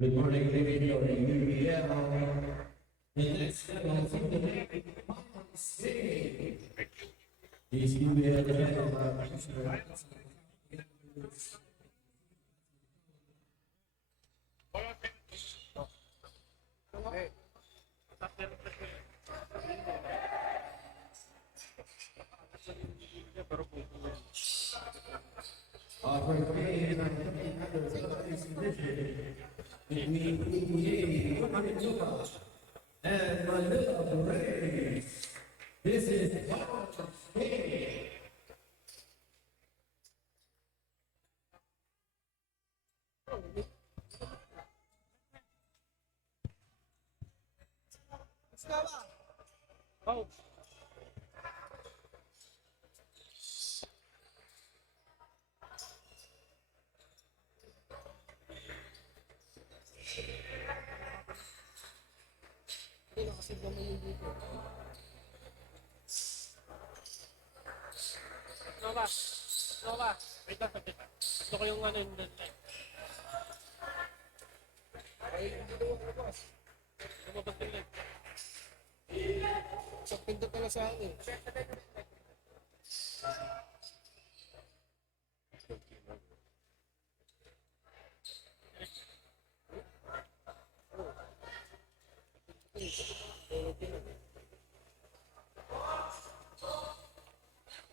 Good morning, ladies and gentlemen. The next level from the name is UBL. Between Eba Muntinlupa and Manila race. This is Oh. Hindi na kasi naman yung dito. Nova! Nova! Wait lang, saglit lang. Gusto ko yung ano yung deadline. Ay, hindi naman lumabas. Lumabas din lang. Sa pindot na lang sa akin.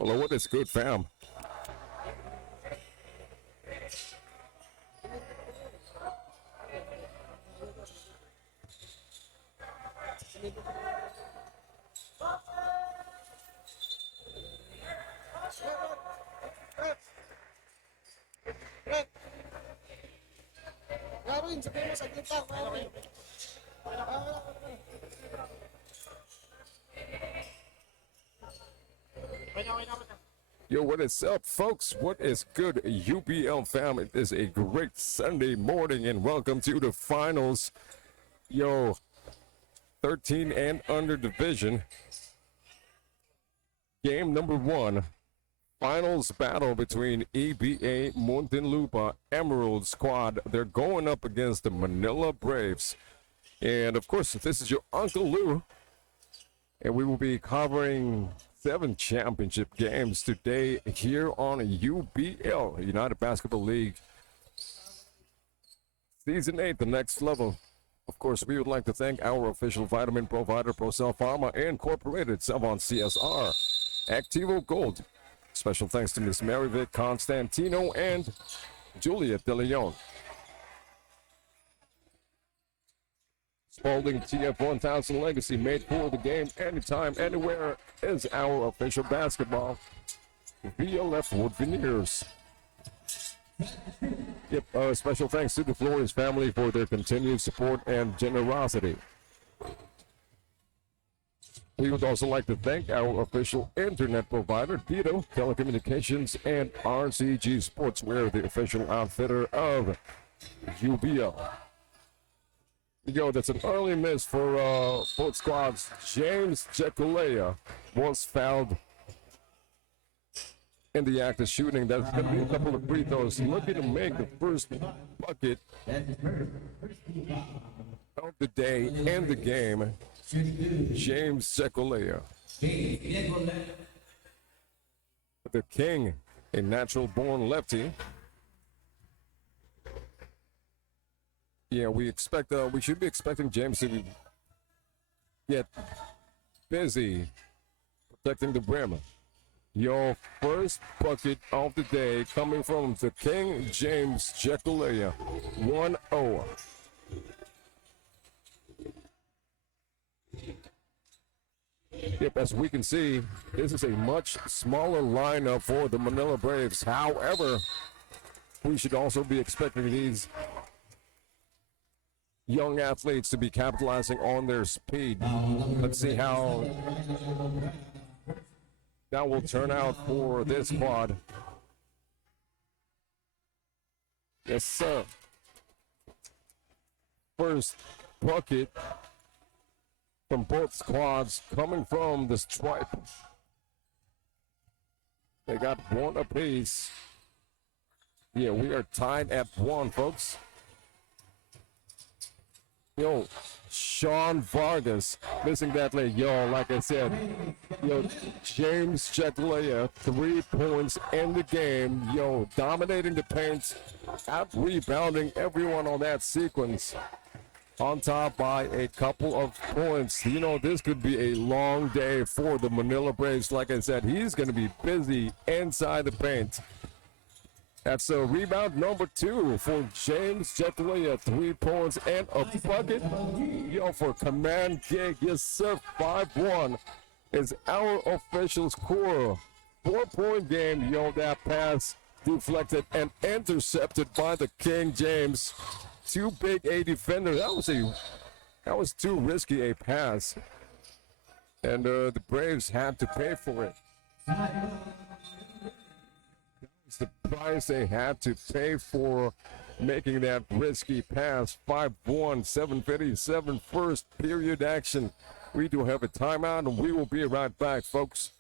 Well, what is good, fam? Garin, sabihin mo, saglit lang. Yo, what is up, folks? What is good, UBL fam? It is a great Sunday morning, and welcome to the finals. Yo, 13 and under division. Game number 1. Finals battle between Eba Muntinlupa Emerald Squad. They're going up against the Manila Braves. And of course, this is your Uncle Lou. And we will be covering 7 championship games today here on UBL, United Basketball League. Season 8, the next level. Of course, we would like to thank our official vitamin provider, ProCell Pharma Incorporated, Savon CSR, Activo Gold. Special thanks to Ms. Maryvic Constantino and Juliet De Leon. Spalding TF1000 Legacy, made for the game anytime, anywhere, is our official basketball. VLF Wood Veneers. Yep, special thanks to the Flores family for their continued support and generosity. We would also like to thank our official internet provider, Tito Telecommunications, and RCG Sportswear, the official outfitter of UBL. Yo, that's an early miss for both squads. James Jekulea was fouled in the act of shooting. That's going to be a couple of free throws. Looking to make the first bucket That's the first of the day and the game, James Zekulea. The king, a natural-born lefty. Yeah, we should be expecting James to get busy protecting the rim. Your first bucket of the day coming from the king, James Zekulea, 1-0. Yep, as we can see, this is a much smaller lineup for the Manila Braves. However, we should also be expecting these young athletes to be capitalizing on their speed. Let's see how that will turn out for this squad. Yes, sir. First bucket from both squads coming from the stripe. They got one apiece. Yeah, we are tied at 1, folks. Yo, Sean Vargas missing that leg. Yo, like I said, yo, James Zekulea, 3 points in the game. Yo, dominating the paint, out rebounding everyone on that sequence. On top by a couple of points. You know, this could be a long day for the Manila Braves. Like I said, he's going to be busy inside the paint. That's a rebound number 2 for James Zekulea, 3 points and a bucket. Yo, for command gig, yes sir, 5-1 is our official score. 4-point game, yo, that pass deflected and intercepted by the King James. Too big a defender. That was too risky a pass. And the Braves had to pay for it. It's the price they had to pay for making that risky pass. 5-1, 7:57 first period action. We do have a timeout, and we will be right back, folks.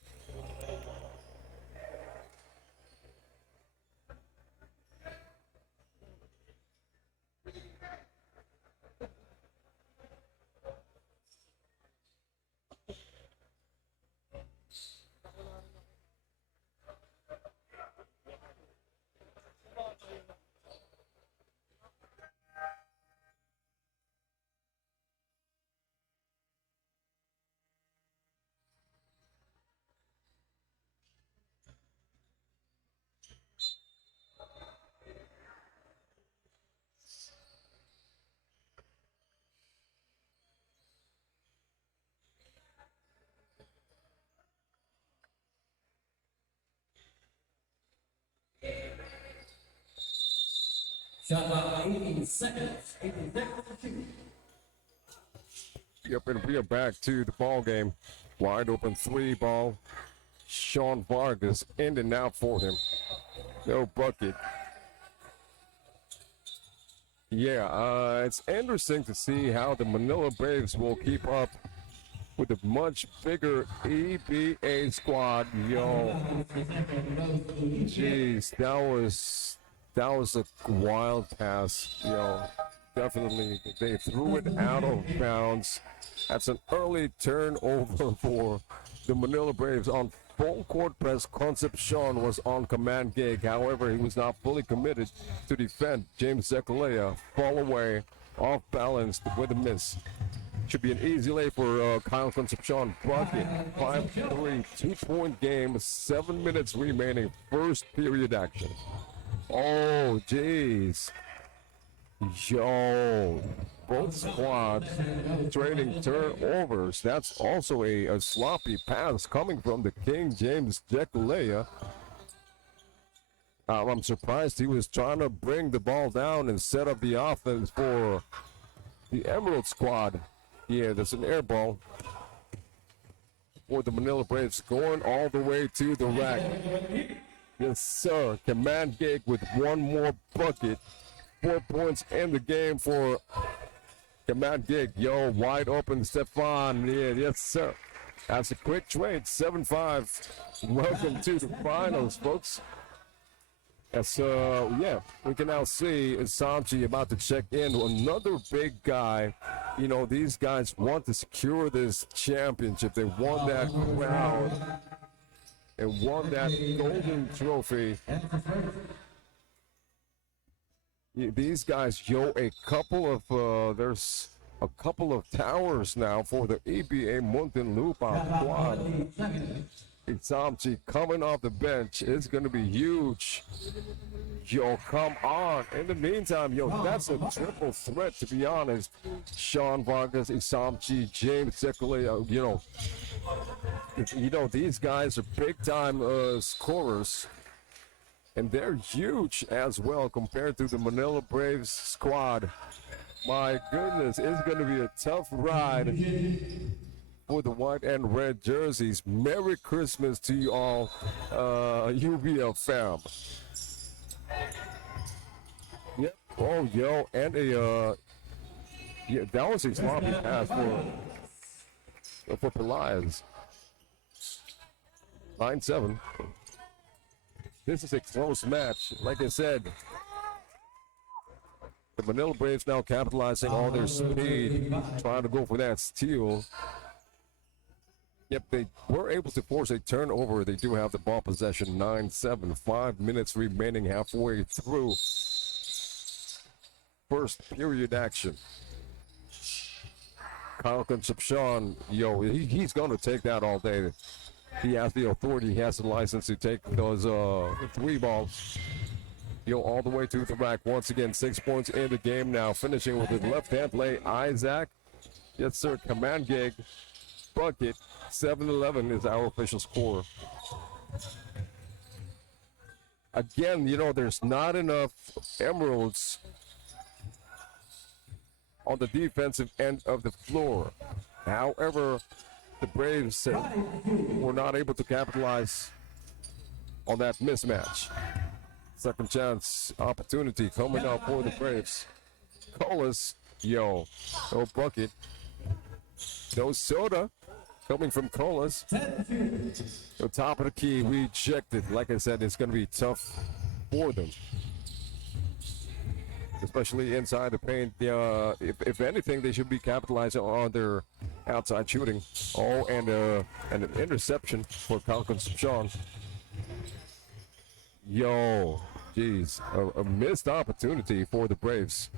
Shot clock 80 seconds. 80 seconds. Yep, and we are back to the ball game. Wide open 3 ball. Sean Vargas in and out for him. No bucket. Yeah, it's interesting to see how the Manila Braves will keep up with a much bigger EBA squad. Yo, jeez, that was a wild pass. Yo, definitely they threw it out of bounds. That's an early turnover for the Manila Braves. On full court press, Concepcion was on command gig. However, he was not fully committed to defend. James Zekulea fall away, off balance with a miss. Should be an easy lay for Kyle Concepcion. Bucket, 5-3, 2-point game, 7 minutes remaining, first period action. Oh, jeez. Yo, both squads trading turnovers. That's also a sloppy pass coming from the King James Zekulea. I'm surprised he was trying to bring the ball down and set up the offense for the Emerald squad. Yeah, that's an air ball for the Manila Braves going all the way to the rack. Yes, sir. Command gig with one more bucket. 4 points in the game for command gig. Yo, wide open, Stefan. Yeah, yes, sir. That's a quick trade. 7-5. Welcome to the finals, folks. As yeah, we can now see Isamchi about to check in. Another big guy. You know, these guys want to secure this championship. They want that crown and won that golden trophy. These guys, a couple of there's a couple of towers now for the Eba Muntinlupa squad. Isamchi coming off the bench. It's going to be huge. Yo, come on. In the meantime, that's a triple threat, to be honest. Sean Vargas, Isamchi, James Zekele, these guys are big-time scorers. And they're huge as well compared to the Manila Braves squad. My goodness, it's going to be a tough ride for the white and red jerseys. Merry Christmas to you all, UBL fam. Yep. Oh, and that was a sloppy pass for Pelias. 9-7. This is a close match. Like I said, the Manila Braves now capitalizing on their speed, trying to go for that steal. Yep, they were able to force a turnover. They do have the ball possession, 9-7. 5 minutes remaining, halfway through first period action. Kyle Concepcion, he's going to take that all day. He has the authority, he has the license to take those 3 balls. All the way to the rack. Once again, 6 points in the game now. Finishing with his left-hand play, Isaac. Yes, sir, command gig. Bucket. 7-11 is our official score. Again, there's not enough emeralds on the defensive end of the floor. However, the Braves were not able to capitalize on that mismatch. Second chance opportunity coming up for the Braves. Colas, no bucket. No soda coming from Colas. The top of the key, rejected. Like I said, it's going to be tough for them, especially inside the paint. If anything, they should be capitalizing on their outside shooting. Oh, and an interception for Kyle Concepcion. Geez, a missed opportunity for the Braves.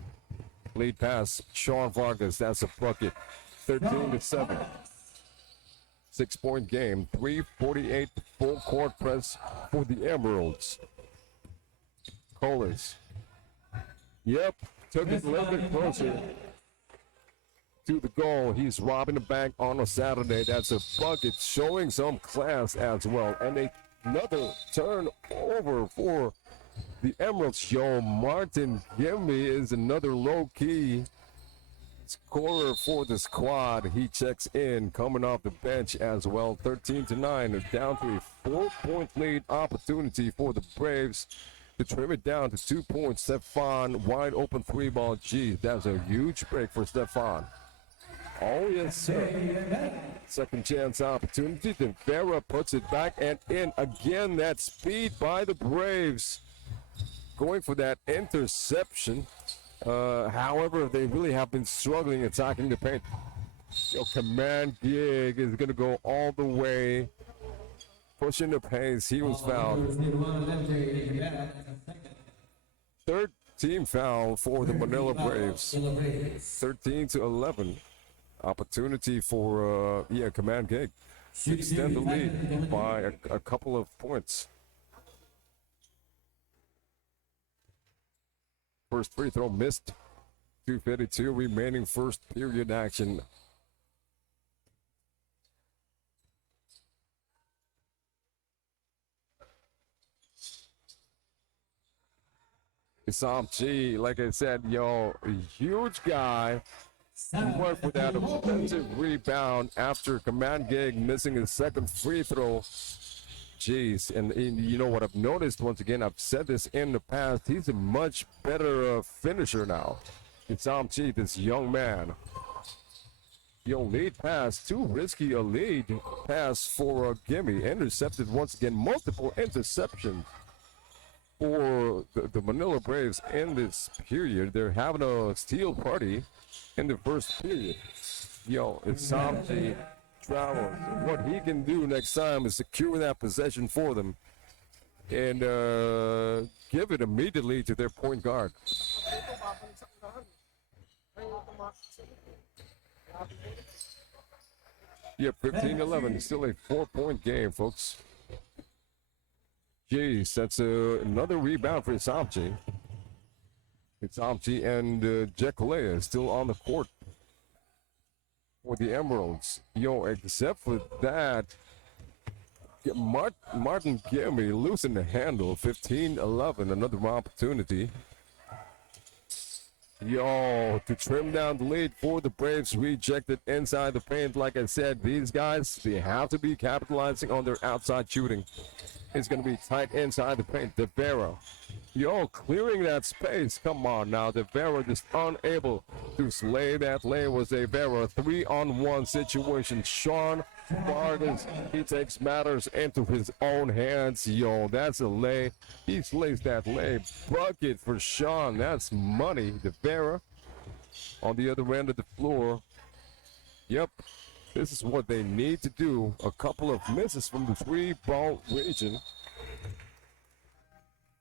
Lead pass, Sean Vargas, that's a bucket. 13-7. 6-point game, 3:48 full court press for the Emeralds. Colas. Yep, took it a little bit closer to the goal. He's robbing the bank on a Saturday. That's a bucket, showing some class as well. And another turnover for the Emeralds. Martin Gimby is another low-key scorer for the squad. He checks in, coming off the bench as well. 13-9, down to a 4-point lead opportunity for the Braves to trim it down to 2 points. Stefan, wide open 3-ball. Gee, that's a huge break for Stefan. Oh, yes, sir. Second chance opportunity. Then Vera puts it back and in. Again, that speed by the Braves. Going for that interception. However, they really have been struggling attacking the paint. Command gig is going to go all the way. Pushing the pace. He was fouled. Third team foul for the Manila Braves. 13-11. Opportunity for command gig to extend the lead by a couple of points. First free throw missed. 2:52 remaining first period action. Isamchi, like I said, a huge guy. He went for that offensive rebound after command gig missing his second free throw. Jeez, and you know what I've noticed, once again, I've said this in the past, he's a much better finisher now. Isamchi, this young man. Lead pass, too risky a lead pass for Gimme. Intercepted once again, multiple interceptions for the Manila Braves in this period. They're having a steal party in the first period. Yo, if Samji travels, what he can do next time is secure that possession for them and give it immediately to their point guard. Yep, 15-11, still a 4-point game, folks. Jeez, that's another rebound for Samji. Samji and Jekalea still on the court for the Emeralds. Yo, except for that, Martin Gimme losing the handle, 15-11, another opportunity. Yo, to trim down the lead for the Braves, rejected inside the paint. Like I said, these guys, they have to be capitalizing on their outside shooting. It's going to be tight inside the paint. De Vera, yo, clearing that space. Come on now, De Vera just unable to slay that lane. Was De Vera 3-on-1 situation. Sean Vargas, he takes matters into his own hands. Yo, that's a lay. He slays that lay. Bucket for Sean. That's money. De Vera on the other end of the floor. Yep. This is what they need to do. A couple of misses from the three-ball region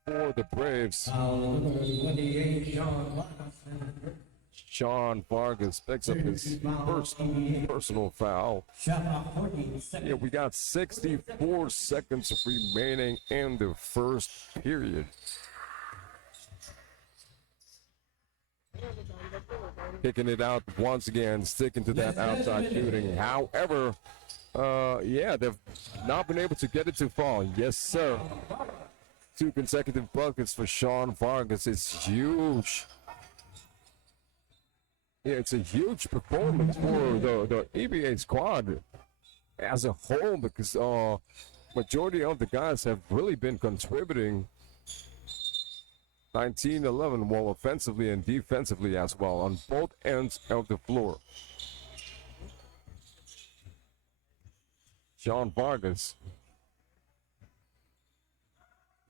for the Braves. Number 28, Sean Vargas picks up his first personal foul. Yeah, we got 64 seconds remaining in the first period. Kicking it out once again, sticking to that outside shooting. However, yeah, they've not been able to get it to fall. Yes, sir. 2 consecutive buckets for Sean Vargas. It's huge. Yeah, it's a huge performance for the EBA squad as a whole, because majority of the guys have really been contributing. 19-11, well, offensively and defensively as well on both ends of the floor. Sean Vargas.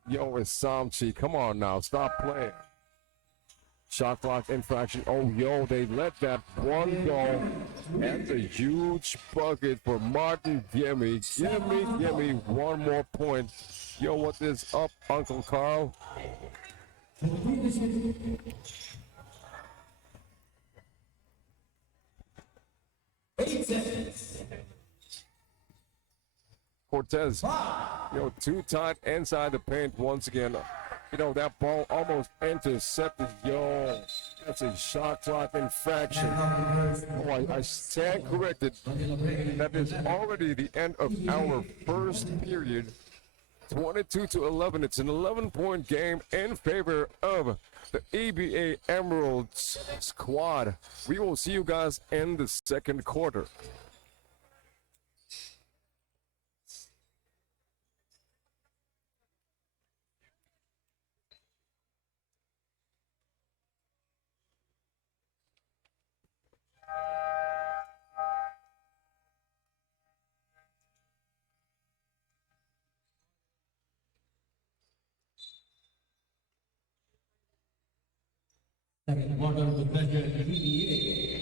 Yo, it's Samchi. Come on now, stop playing. Shot clock infraction. Oh, yo, they let that one go. That's a huge bucket for Martin Gimme. Gimme one more point. Yo, what is up, Uncle Carl? 8 seconds. Cortez, yo, too tight inside the paint once again. You know, that ball almost intercepted. Yo, that's a shot clock infraction. Oh, I stand corrected. That is already the end of our first period. 22-11. It's an 11-point game in favor of the EBA Emeralds squad. We will see you guys in the second quarter. Second quarter of the measure PBA.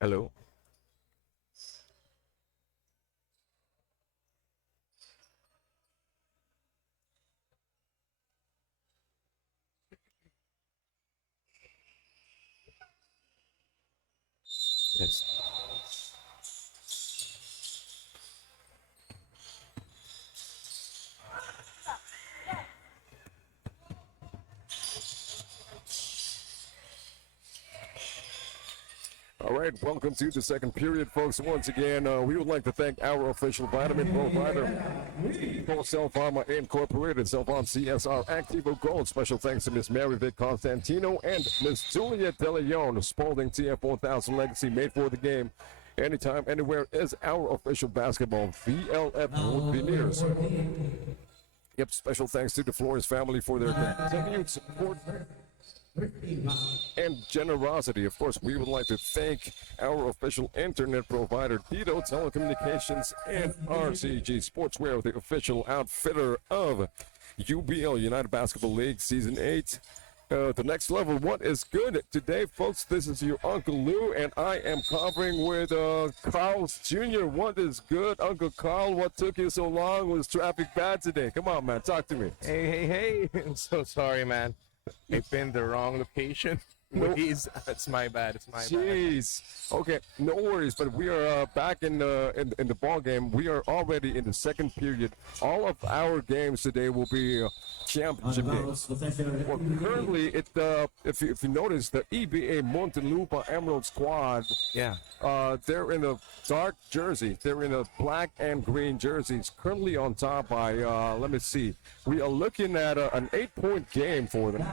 Hello. Yes. All right, welcome to the second period, folks. Once again, we would like to thank our official vitamin provider, Cell Pharma Incorporated, Cell Pharma CSR Activo Gold. Special thanks to Miss Mary Vic Constantino and Miss Julia De Leon. Spalding TF1000 Legacy, made for the game. Anytime, anywhere is our official basketball VLF wood veneers. Yep, special thanks to the Flores family for their continued support and generosity. Of course, we would like to thank our official internet provider, Tito Telecommunications, and RCG Sportswear, the official outfitter of UBL, United Basketball League Season 8. The next level. What is good today, folks? This is your Uncle Lou, and I am covering with Carl's Jr. What is good, Uncle Carl? What took you so long? Was traffic bad today? Come on, man, talk to me. Hey. I'm so sorry, man. I pinned the wrong location. Please, it's my bad. It's my bad. Jeez. Okay, no worries. But we are back in the ball game. We are already in the second period. All of our games today will be championship games. Well, currently, if you notice, the EBA Muntinlupa Emerald squad. Yeah. They're in a dark jersey. They're in a black and green jerseys. Currently on top by let me see. We are looking at an 8-point game for them.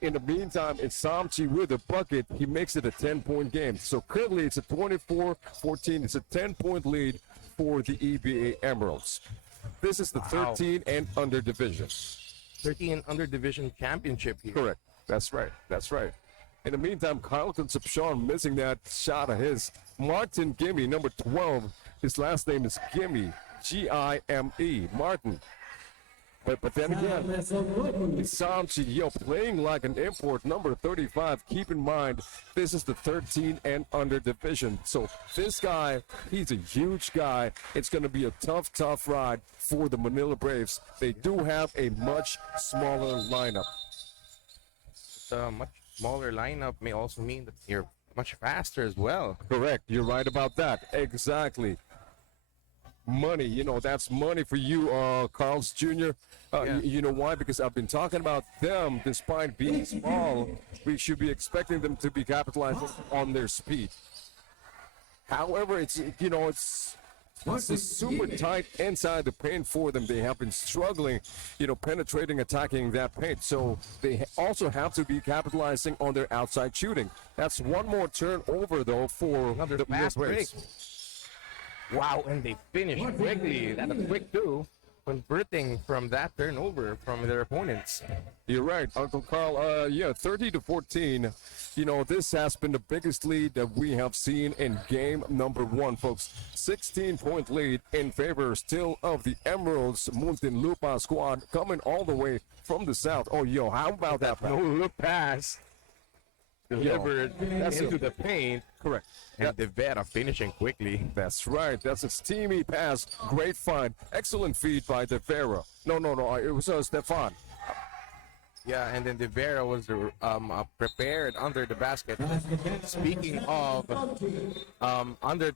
In the meantime, it's Samchi with a bucket. He makes it a 10-point game. So currently it's a 24-14. It's a 10-point lead for the EBA Emeralds. This is the 13 and under division. 13 and under division championship here. Correct. That's right. That's right. In the meantime, Kyle Concepcion missing that shot of his. Martin Gimme, number 12. His last name is Gimme. G-I-M-E. Martin. But then again, Samchi, playing like an import, number 35. Keep in mind, this is the 13 and under division. So this guy, he's a huge guy. It's going to be a tough ride for the Manila Braves. They do have a much smaller lineup. A much smaller lineup may also mean that you're much faster as well. Correct. You're right about that. Exactly. Money, that's money for you, Carl's Jr. Yeah. You know why? Because I've been talking about them. Despite being small, we should be expecting them to be capitalizing on their speed. However, it's super tight inside the paint for them. They have been struggling, penetrating, attacking that paint. So they also have to be capitalizing on their outside shooting. That's one more turnover, though, for Another the fast Braves. break. Wow, and they finished quickly. That's a quick too, converting from that turnover from their opponents. You're right, Uncle Carl. 30-14. This has been the biggest lead that we have seen in game number 1, folks. 16-point lead in favor still of the Emeralds Muntinlupa squad coming all the way from the south. Oh, how about that? No look pass delivered into the paint. Correct. And De Vera finishing quickly. That's right. That's a steamy pass. Great find. Excellent feed by De Vera. No. It was Stefan. Yeah, and then De Vera was prepared under the basket. Speaking of under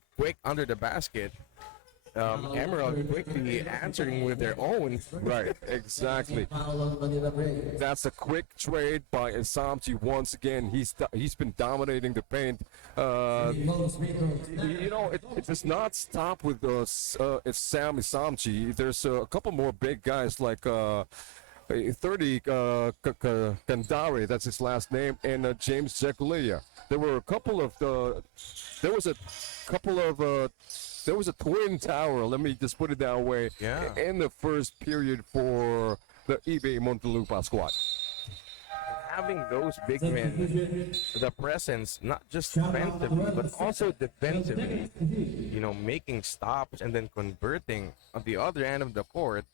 the basket, Emerald quickly answering with their own. Right, exactly. That's a quick trade by Samchi once again. He's been dominating the paint. It does not stop with Sammy Samchi. There's a couple more big guys like 30 Kandari, that's his last name, and James Jekulia. There was a twin tower, let me just put it that way, in the first period for the eBay Muntinlupa squad. Having those big men, the presence, not just offensively, but also defensively, making stops and then converting on the other end of the court,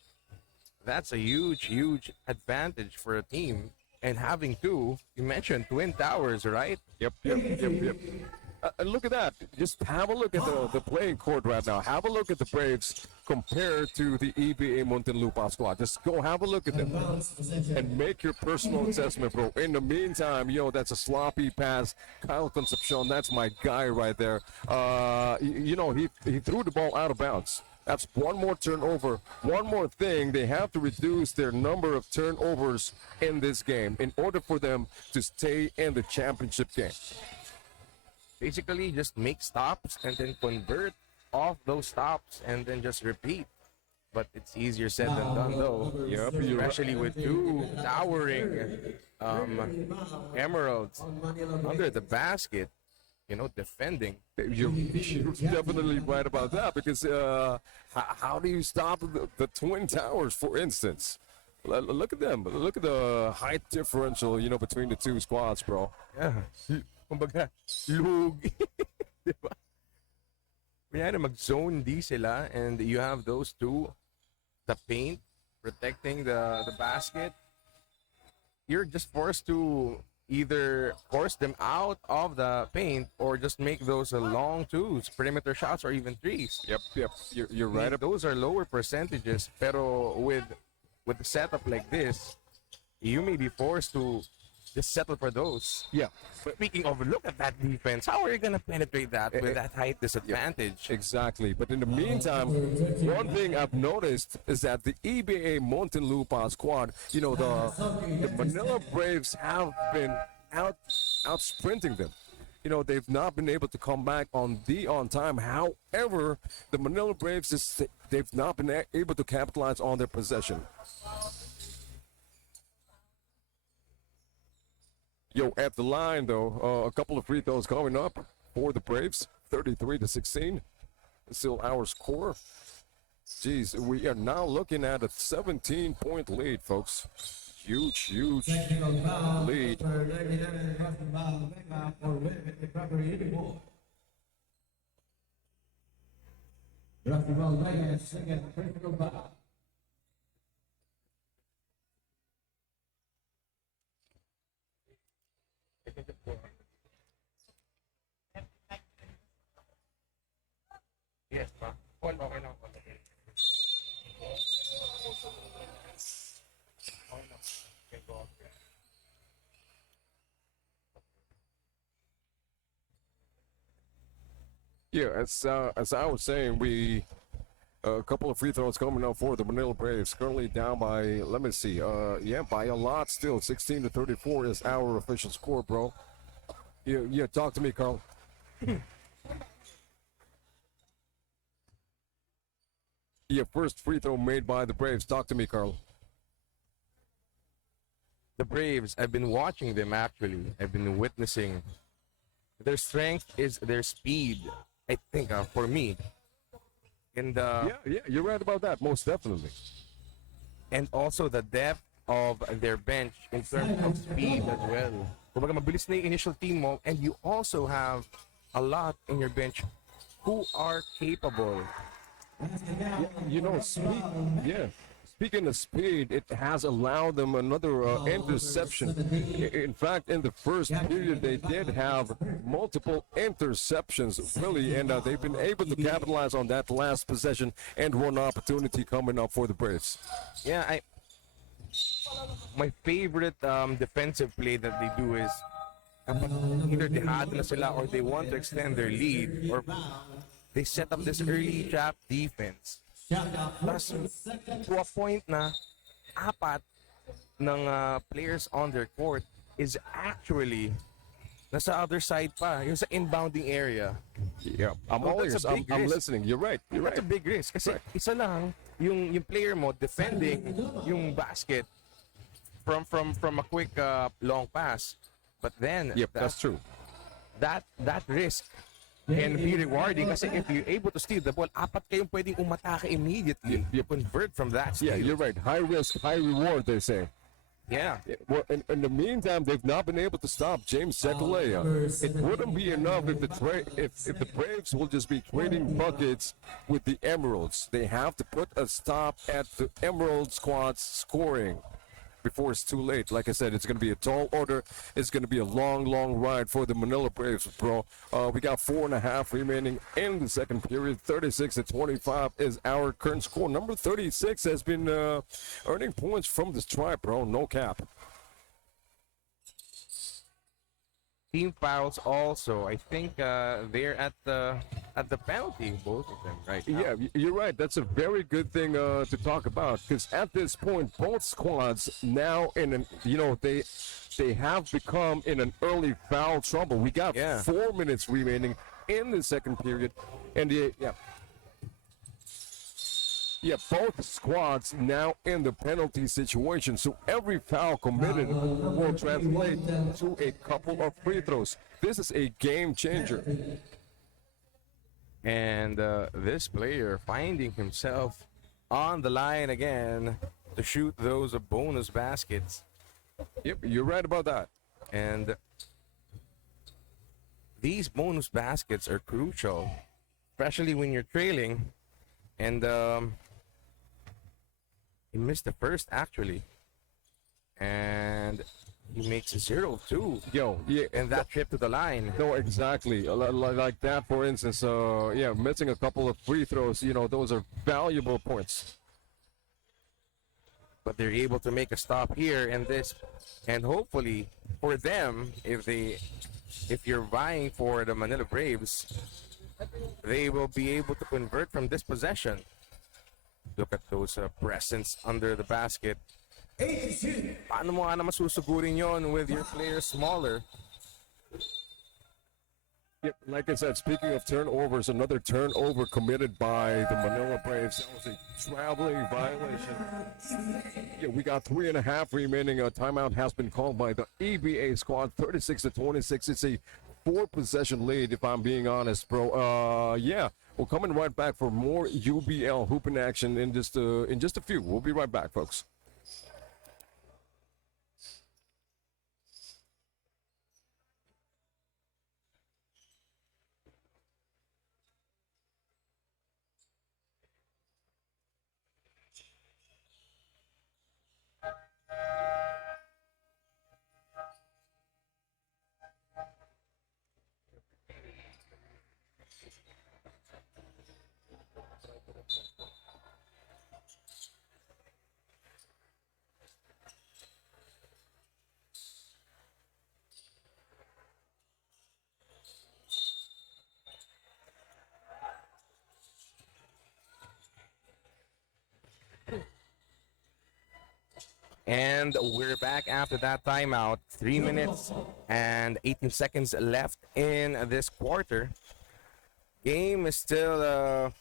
that's a huge advantage for a team. And having two, you mentioned twin towers, right? Yep. Look at that. Just have a look at the playing court right now. Have a look at the Braves compared to the EBA Muntinlupa squad. Just go have a look at them and make your personal assessment, bro. In the meantime, that's a sloppy pass. Kyle Concepcion, that's my guy right there. He threw the ball out of bounds. That's one more turnover. One more thing, they have to reduce their number of turnovers in this game in order for them to stay in the championship game. Basically, just make stops and then convert off those stops and then just repeat. But it's easier said than done, though. Yep, Especially with two towering Emeralds under the basket. defending. You're definitely right about that because how do you stop the Twin Towers, for instance? Look at them. Look at the height differential, between the two squads, bro. Yeah. Kumbaga, lugi. Diba? Kunyari, mag-zone D sila and you have those two, the paint, protecting the basket. You're just forced to either force them out of the paint or just make those long twos, perimeter shots, or even threes. Yep. You're right. Those are lower percentages, pero with a setup like this, you may be forced to just settle for those. Yeah. Speaking of, look at that defense. How are you going to penetrate that with that height disadvantage? Exactly. But in the meantime, one thing I've noticed is that the Eba Muntinlupa squad, the Manila Braves have been out sprinting them. They've not been able to come back on time. However, the Manila Braves, they've not been able to capitalize on their possession. Yo, at the line, though, a couple of free throws coming up for the Braves, 33-16. Still our score. Jeez, we are now looking at a 17-point lead, folks. Huge lead. Yes, pa. Paul, okay lang. Yeah, as I was saying, a couple of free throws coming up for the Manila Braves. Currently down by, let me see, by a lot still. 16-34 is our official score, bro. Yeah, talk to me, Carl. Yeah, first free throw made by the Braves. Talk to me, Carl. The Braves, I've been watching them actually. I've been witnessing. Their strength is their speed, I think, for me. And Yeah, you're right about that, most definitely. and also the depth of their bench in terms of speed as well. Kumbaga, mabilis na yung initial team mo, and you also have a lot in your bench who are capable. Speaking of speed, it has allowed them another interception. In fact, in the first period, they did have multiple interceptions, really, and they've been able to capitalize on that last possession and one opportunity coming up for the Braves. Yeah, my favorite defensive play that they do is kapag either dehado na sila or they want to extend their lead, or they set up this early trap defense. Plus, to a point na apat ng players on their court is actually nasa other side pa, yung sa inbounding area. Yeah, I'm So all that's ears. a big I'm risk. listening. You're right. That's a big risk. Kasi isa lang yung player mo defending yung basket from a quick long pass. But then Yep, that's true. that risk can be rewarding kasi if you're able to steal the ball, apat kayong pwedeng umatake immediately. You convert from that steal. Yeah, you're right. High risk, high reward, they say. Yeah. Well, in the meantime, they've not been able to stop James Sekalea. It wouldn't be enough if the Braves will just be trading buckets with the Emeralds. They have to put a stop at the Emerald squad's scoring before it's too late. Like I said, it's going to be a tall order. It's going to be a long ride for the Manila Braves, bro. We got 4.5 remaining in the second period. 36-25 is our current score. Number 36 has been earning points from the stripe, bro. No cap. Team fouls also. I think they're at the penalty, both of them, right now. Yeah, you're right. That's a very good thing to talk about because at this point, both squads now they have become in an early foul trouble. We got 4 minutes remaining in the second period, and Yeah, both squads now in the penalty situation, so every foul committed will translate to a couple of free throws. This is a game changer. And this player finding himself on the line again to shoot those bonus baskets. Yep, you're right about that. And these bonus baskets are crucial, especially when you're trailing. And he missed the first actually. And he makes 0-2. Yo, yeah, And that trip to the line. no, exactly. Like that, for instance. Yeah, missing a couple of free throws. You know, those are valuable points. But they're able to make a stop here and hopefully for them, if you're vying for the Manila Braves, they will be able to convert from this possession. Look at those presents under the basket. Paano mo na masusugurin yon with your players smaller? Yep, like I said, speaking of turnovers, another turnover committed by the Manila Braves. That was a traveling violation. Yeah, we got 3.5 remaining. A timeout has been called by the EBA squad, 36-26. It's a 4-possession lead, if I'm being honest, bro. Yeah, we're coming right back for more UBL hooping action in just a few. We'll be right back, folks. And we're back after that timeout. 3 minutes and 18 seconds left in this quarter. Game is still a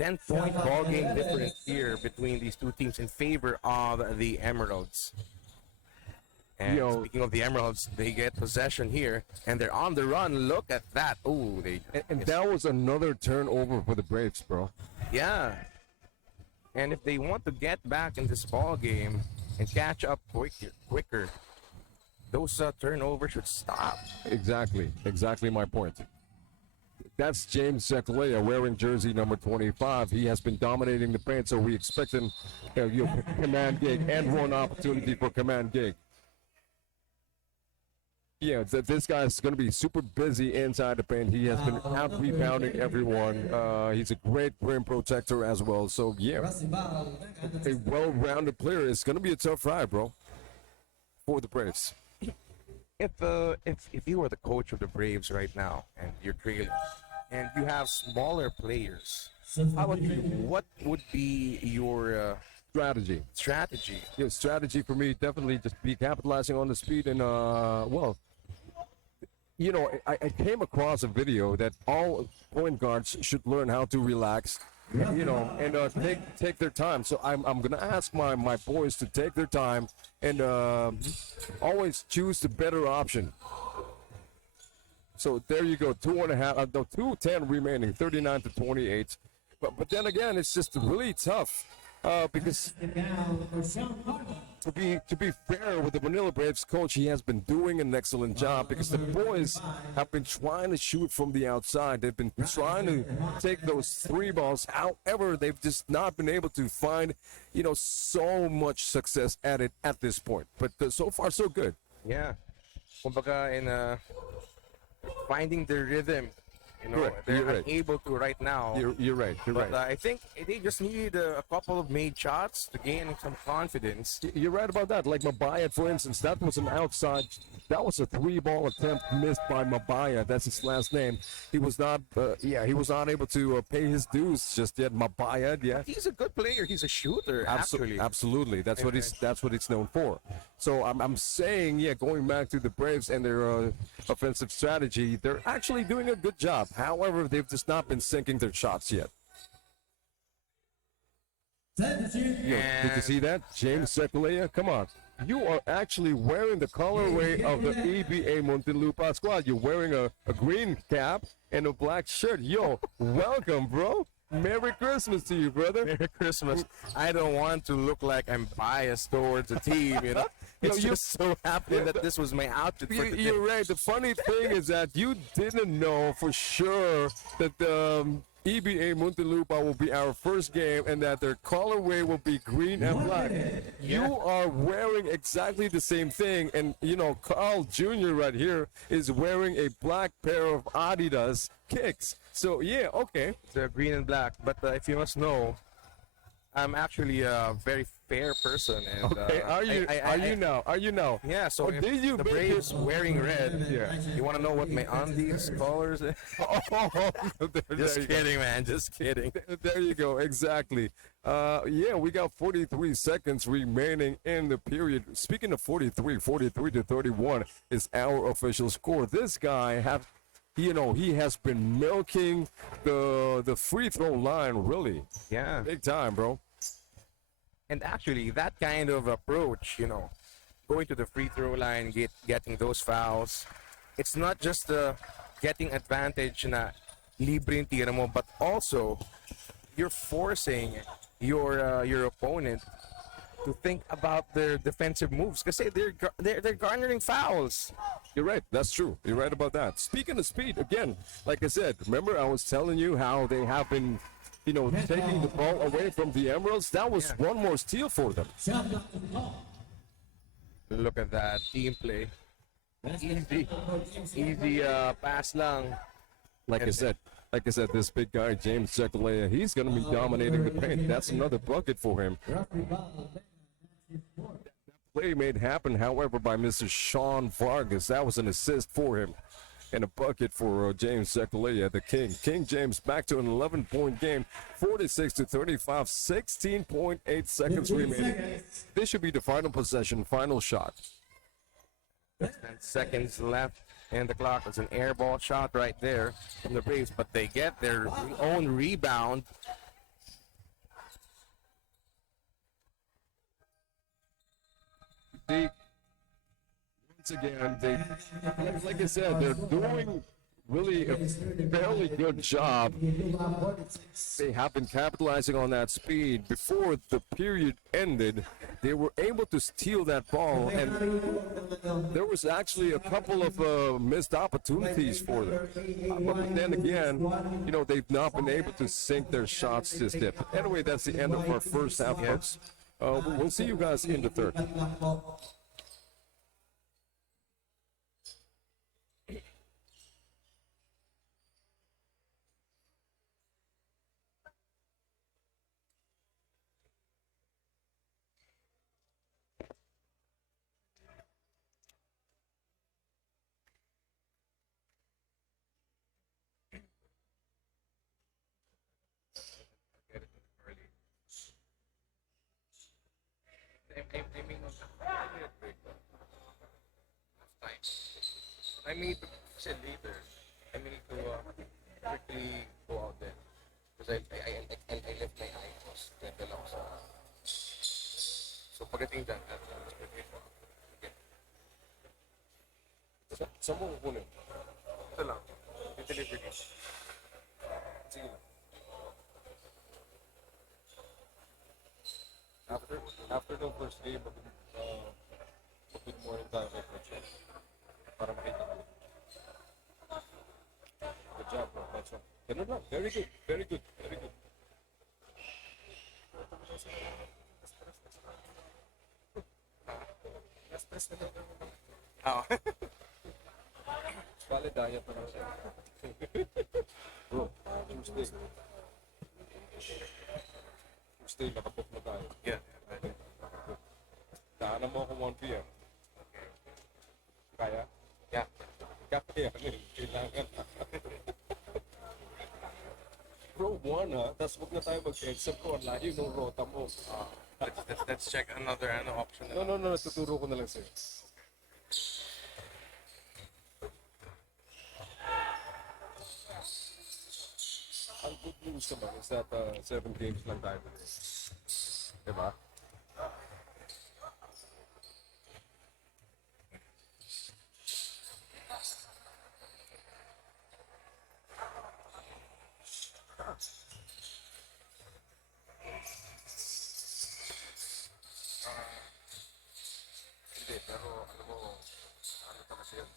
10-point ball game difference here between these two teams in favor of the Emeralds. And Yo. speaking of the Emeralds, they get possession here and they're on the run. Look at that. Oh, And that was another turnover for the Braves, bro. yeah. And if they want to get back in this ball game and catch up quicker, those turnovers should stop. Exactly my point. That's James Zekalea wearing jersey number 25. He has been dominating the paint, so we expect him command gig and one opportunity for command gig. Yeah, this guy's going to be super busy inside the paint. He has been out rebounding everyone. He's a great rim protector as well. So, yeah, a well-rounded player. It's going to be a tough ride, bro, for the Braves. If you were the coach of the Braves right now and you're trailing and you have smaller players, how about you? What would be your Strategy. Yeah, strategy for me, definitely just be capitalizing on the speed and, well, you know, I came across a video that all point guards should learn how to relax, you know, and take their time. So I'm gonna ask my boys to take their time and always choose the better option. So there you go, 2:10 remaining, 39-28. But then again, it's just really tough. Because to be fair with the Manila Braves coach, he has been doing an excellent job because the boys have been trying to shoot from the outside. They've been trying to take those 3 balls. However, they've just not been able to find, you know, so much success at it at this point. But so far, so good. Yeah. Kumbaga in finding the rhythm. You know, Correct. they're You're right. unable to right now. You're right. You're But right. I think they just need a couple of made shots to gain some confidence. You're right about that. Like Mabaya, for instance, that was an outside. That was a 3-ball attempt missed by Mabaya. That's his last name. He was not. He was not able to pay his dues just yet. Mabaya, yeah. He's a good player. He's a shooter, actually. Absolutely. That's what he's known for. So I'm saying, yeah, going back to the Braves and their offensive strategy, they're actually doing a good job. However, they've just not been sinking their shots yet. Yo, did you see that? James Sekulea, come on. You are actually wearing the colorway of the EBA Muntinlupa squad. You're wearing a green cap and a black shirt. Yo, welcome, bro. Merry Christmas to you, brother. Merry Christmas. I don't want to look like I'm biased towards the team, you know. It's you- just so happened that this was my outfit for today. You're right. The funny thing is that you didn't know for sure that the EBA Muntinlupa will be our first game and that their colorway will be green and black. You are wearing exactly the same thing, and you know Carl Jr. right here is wearing a black pair of Adidas kicks. So yeah, okay. The green and black. But if you must know, I'm actually a very fair person. And, Okay, are you now? Are you now? Yeah, so Oh, if did you the make Braves it- wearing red, you want to know what my undies colors is? Just you go. kidding, man. Just kidding. There you go. Exactly. Yeah, we got 43 seconds remaining in the period. Speaking of 43 to 31 is our official score. This guy he has been milking the free throw line really Yeah. big time, bro. And actually, that kind of approach, going to the free throw line, getting those fouls, it's not just getting advantage na libre yung tira mo, but also you're forcing your opponent to think about their defensive moves kasi they're garnering fouls. You're right. That's true. You're right about that. Speaking of speed, again, like I said, remember I was telling you how they have been, taking the ball away from the Emeralds? That was one more steal for them. Look at that team play. Easy pass lang. Like I said, this big guy, James Sekulea, he's going to be dominating the paint. That's another bucket for him. Play made happen, however, by Mr. Sean Vargas. That was an assist for him. And a bucket for James Sekulea, the King. King James back to an 11-point game, 46 to 35, 16.8 seconds remaining. This should be the final possession, final shot. 10 seconds left and the clock. It's an air ball shot right there from the Braves, but they get their own rebound. Once again, like I said, they're doing really a fairly good job. They have been capitalizing on that speed. Before the period ended, they were able to steal that ball, and there was actually a couple of missed opportunities for them. But then again, they've not been able to sink their shots just yet. But anyway, that's the end of our first half, folks. We'll see you guys in the third. I mean, said later. I mean to quickly go out there because I left my items. Dito lang sa. So pagdating dyan, let's quickly go out. Okay. Saan mo kukunin? Ito lang. I-deliver this. Sige lang. After the first game, more in time with coach. Para makita ko. Good job, bro. That's all. Ganun lang. Very good. Very good. Very good. Oh. Bale, diet na lang siya. Bro, Tuesday. Tuesday, nakabook na tayo. Yeah. Daanan mo ako 1 p.m. Kaya? Yeah. Kaya, kailangan. Bro, 1 ha? Tapos huwag na tayo mag-except ko. Layo ng rota mo. Let's check another option. No. Tuturo ko na lang sa'yo. Ang good news naman is that 7 games lang tayo today. Diba? Hindi, pero ano mo, ano pa kasi yun?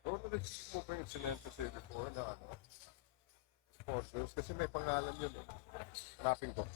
Doon na-receive mo ba yung sinento sa'yo before na ano? Sponsors? Kasi may pangalan yun eh. Hanapin ko.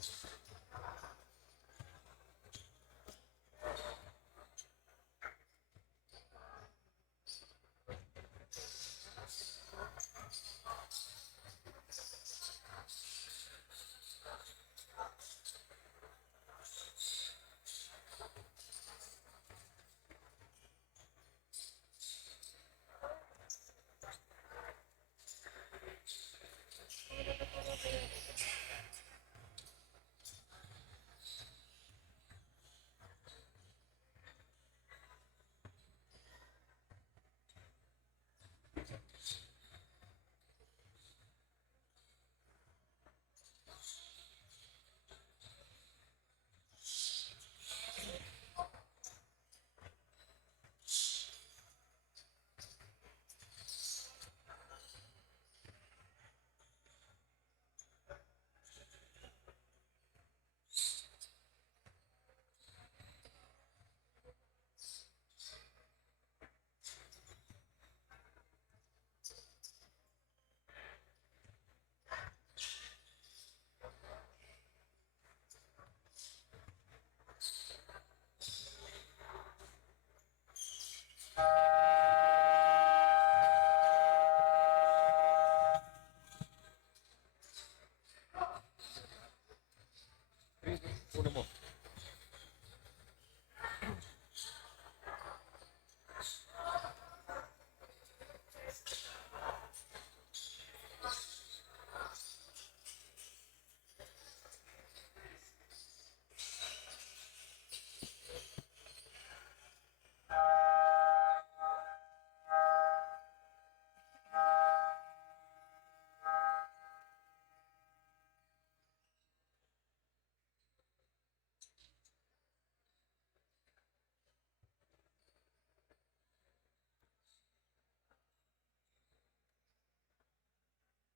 Una mo.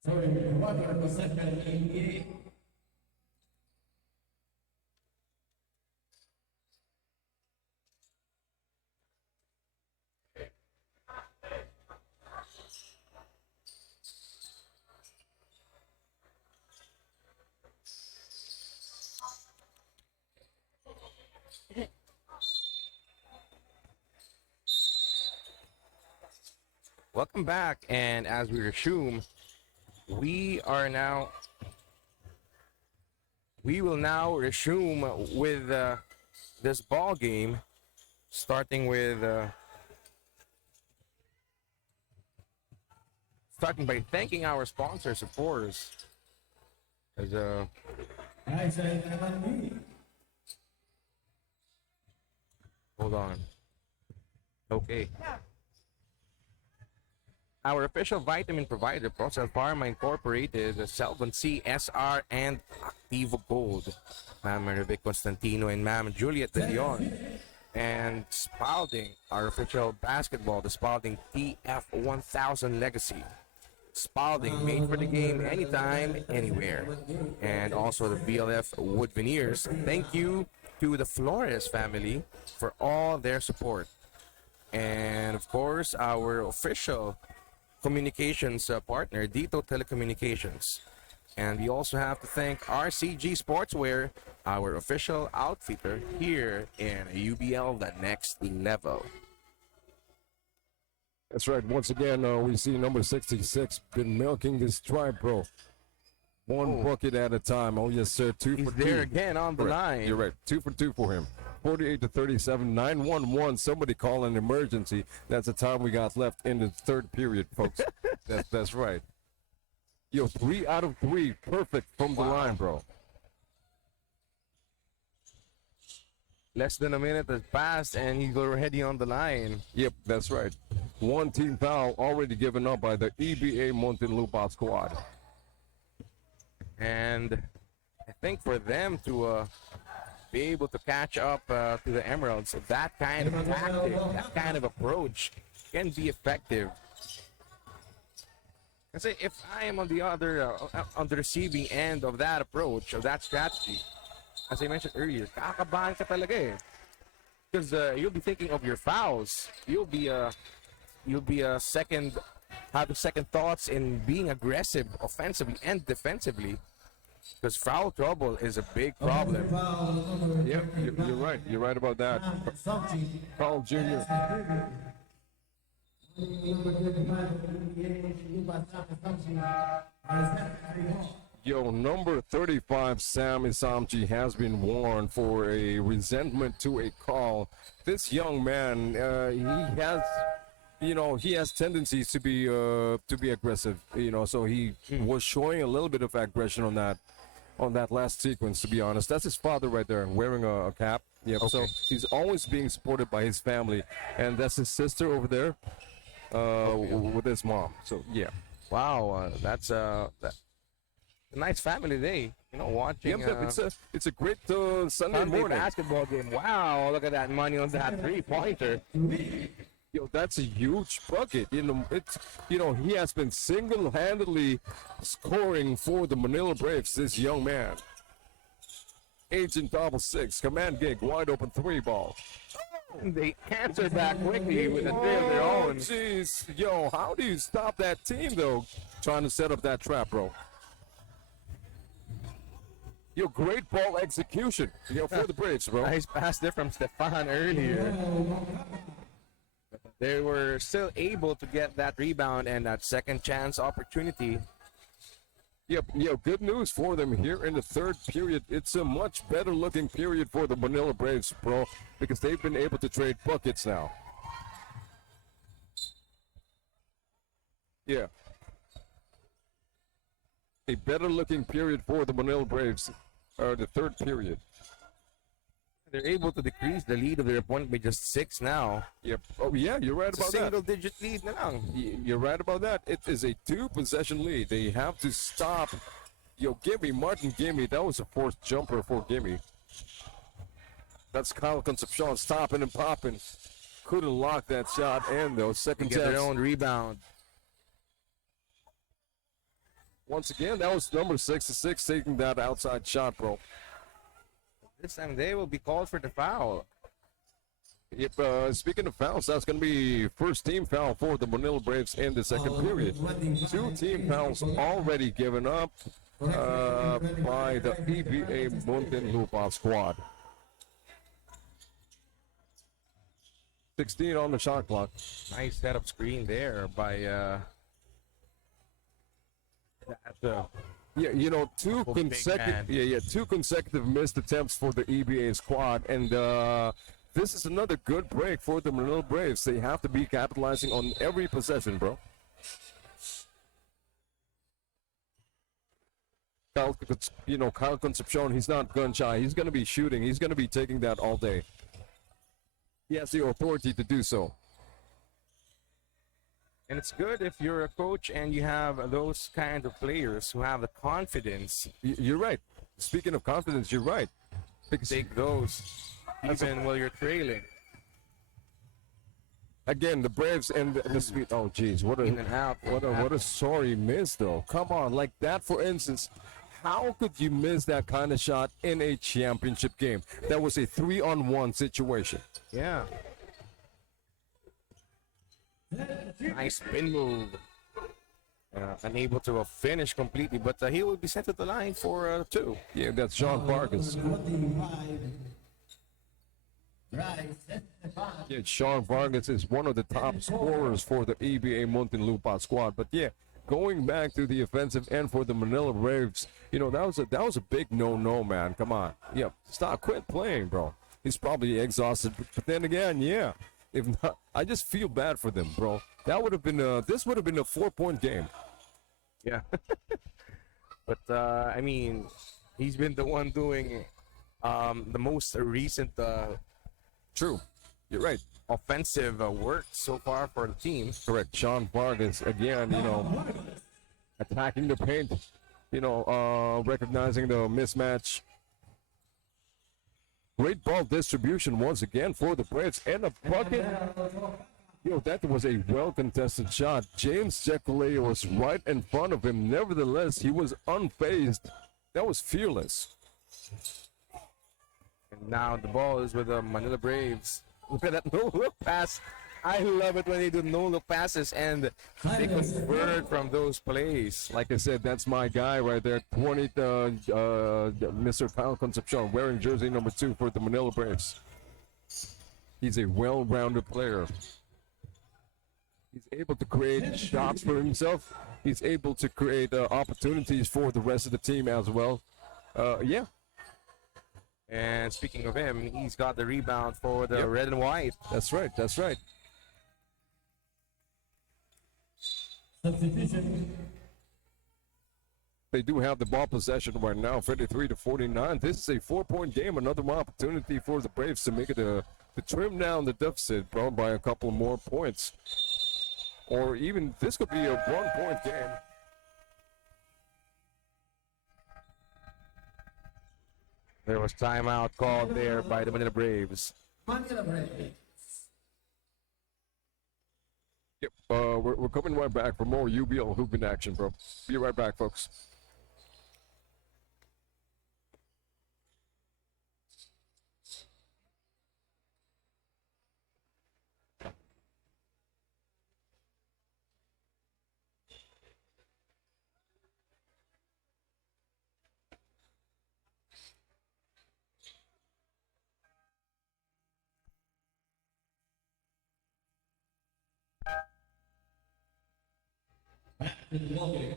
Sorry, what represented in Welcome back, and as we resume, we are now. We will now resume with this ball game, starting with starting by thanking our sponsors, of course. As I said, hold on. Okay. Our official vitamin provider, Procel Pharma Incorporated, Selvon C, SR, and Activo Gold. Ma'am Marivic Constantino and Ma'am Juliet De Leon. And Spalding, our official basketball, the Spalding TF1000 Legacy. Spalding, made for the game, anytime, anywhere. And also the BLF Wood Veneers. Thank you to the Flores family for all their support. And of course, our official communications partner, Dito Telecommunications. And we also have to thank RCG Sportswear, our official outfitter here in UBL The Next Level. That's right. Once again, we see number 66 been milking this tribe, bro. One bucket at a time. Oh, yes, sir. Two He's for there two. again on the Correct. line. You're right. 2 for 2 for him. 48 to 37, 911. Somebody call an emergency. That's the time we got left in the third period, folks. That's right. Yo, 3 out of 3, perfect from the line, bro. Less than a minute has passed, and he's already on the line. Yep, that's right. One team foul already given up by the EBA Muntinlupa squad. And I think for them to be able to catch up to the Emeralds, that kind of tactic, that kind of approach can be effective. Kasi if I am on the other, on the receiving end of that approach, of that strategy, as I mentioned earlier, kakabahan ka talaga eh. Because you'll be thinking of your fouls. You'll be having second thoughts in being aggressive offensively and defensively. Because foul trouble is a big problem. Yep, you're right. You're right about that. Carl Jr. Yo, number 35, Sam Isamchi, has been warned for a resentment to a call. This young man, he has tendencies to be aggressive. So he was showing a little bit of aggression on that last sequence. To be honest, that's his father right there, wearing a cap. Yep. Okay. So he's always being supported by his family, and that's his sister over there, with his mom. So yeah. Wow, that's a nice family day. Watching. Yep, it's a great Sunday Sunday morning. basketball game. Wow, look at that money on that three-pointer. Yo, that's a huge bucket. He has been single-handedly scoring for the Manila Braves, this young man. Agent 666, command gig, wide open 3 ball. They answer back quickly with a three of their own. Jeez, yo, how do you stop that team, though, trying to set up that trap, bro? Yo, great ball execution, for the Braves, bro. Nice pass there from Stefan earlier. They were still able to get that rebound and that second chance opportunity. Yep, good news for them here in the third period. It's a much better looking period for the Manila Braves, bro, because they've been able to trade buckets now. Yeah. A better looking period for the Manila Braves, the third period. They're able to decrease the lead of their opponent by just 6 now. Yep. Oh, yeah, you're right It's a about that. single-digit lead na lang. You're right about that. It is a 2-possession lead. They have to stop. Yo, Martin Gimme. That was a forced jumper for Gimme. That's Kyle Concepcion stopping and popping. Couldn't lock that shot in, though. Second Get their chance. own rebound. Once again, that was number 66 taking that outside shot, bro. This time they will be called for the foul. Yep, speaking of fouls, that's going to be first team foul for the Manila Braves in the second period. 2 team fouls already given up by the EBA Muntinlupa squad. 16 on the shot clock. Nice setup screen there by Yeah, two big consecutive man. two consecutive missed attempts for the EBA squad, and this is another good break for the Manila Braves. They have to be capitalizing on every possession, bro. Kyle Concepcion, he's not gun shy. He's going to be shooting. He's going to be taking that all day. He has the authority to do so. And it's good if you're a coach and you have those kind of players who have the confidence. You're right. Speaking of confidence, you're right. Take those even while you're trailing. Again, the Braves and the Sweet. Oh, geez, what In and out. a sorry miss, though. Come on, like that, for instance. How could you miss that kind of shot in a championship game? That was a 3-on-1 situation. Yeah. Nice spin move. Unable to finish completely, but he will be sent to the line for 2. Yeah, that's Sean Vargas. Yeah, Sean Vargas is one of the top scorers for the EBA Muntinlupa squad. But yeah, going back to the offensive end for the Manila Braves, that was a big no-no, man. Come on. Yeah, quit playing, bro. he's probably exhausted. But then again, yeah, if not, I just feel bad for them, bro. That would have been this would have been a 4-point game. Yeah. But I mean, he's been the one doing the most recent True, you're right. offensive work so far for the team. Correct. Sean Park is again, attacking the paint. Recognizing the mismatch. Great ball distribution once again for the Braves and a bucket. That was a well-contested shot. James Jekulea was right in front of him. Nevertheless, he was unfazed. That was fearless. And now the ball is with the Manila Braves. Look at that no-look pass. I love it when they do no-look passes and they convert from those plays. Like I said, that's my guy right there. Mr. Kyle Concepcion, wearing jersey number 2 for the Manila Braves. He's a well-rounded player. He's able to create shots for himself. He's able to create opportunities for the rest of the team as well. Yeah. And speaking of him, he's got the rebound for the red and white. That's right. That's right. Substitution. They do have the ball possession right now, 53-49. This is a 4-point game. Another opportunity for the Braves to make it to trim down the deficit, bro, by a couple more points. Or even this could be a 1-point game. There was timeout called there by the Manila Braves. Manila Braves. Yep, we're coming right back for more UBL hooping action, bro. Be right back, folks. Walking.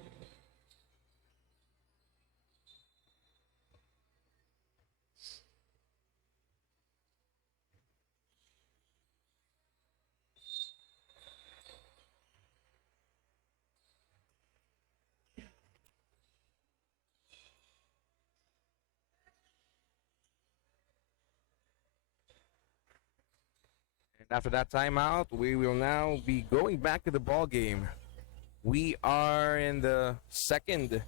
And after that timeout, we will now be going back to the ball game. We are in the second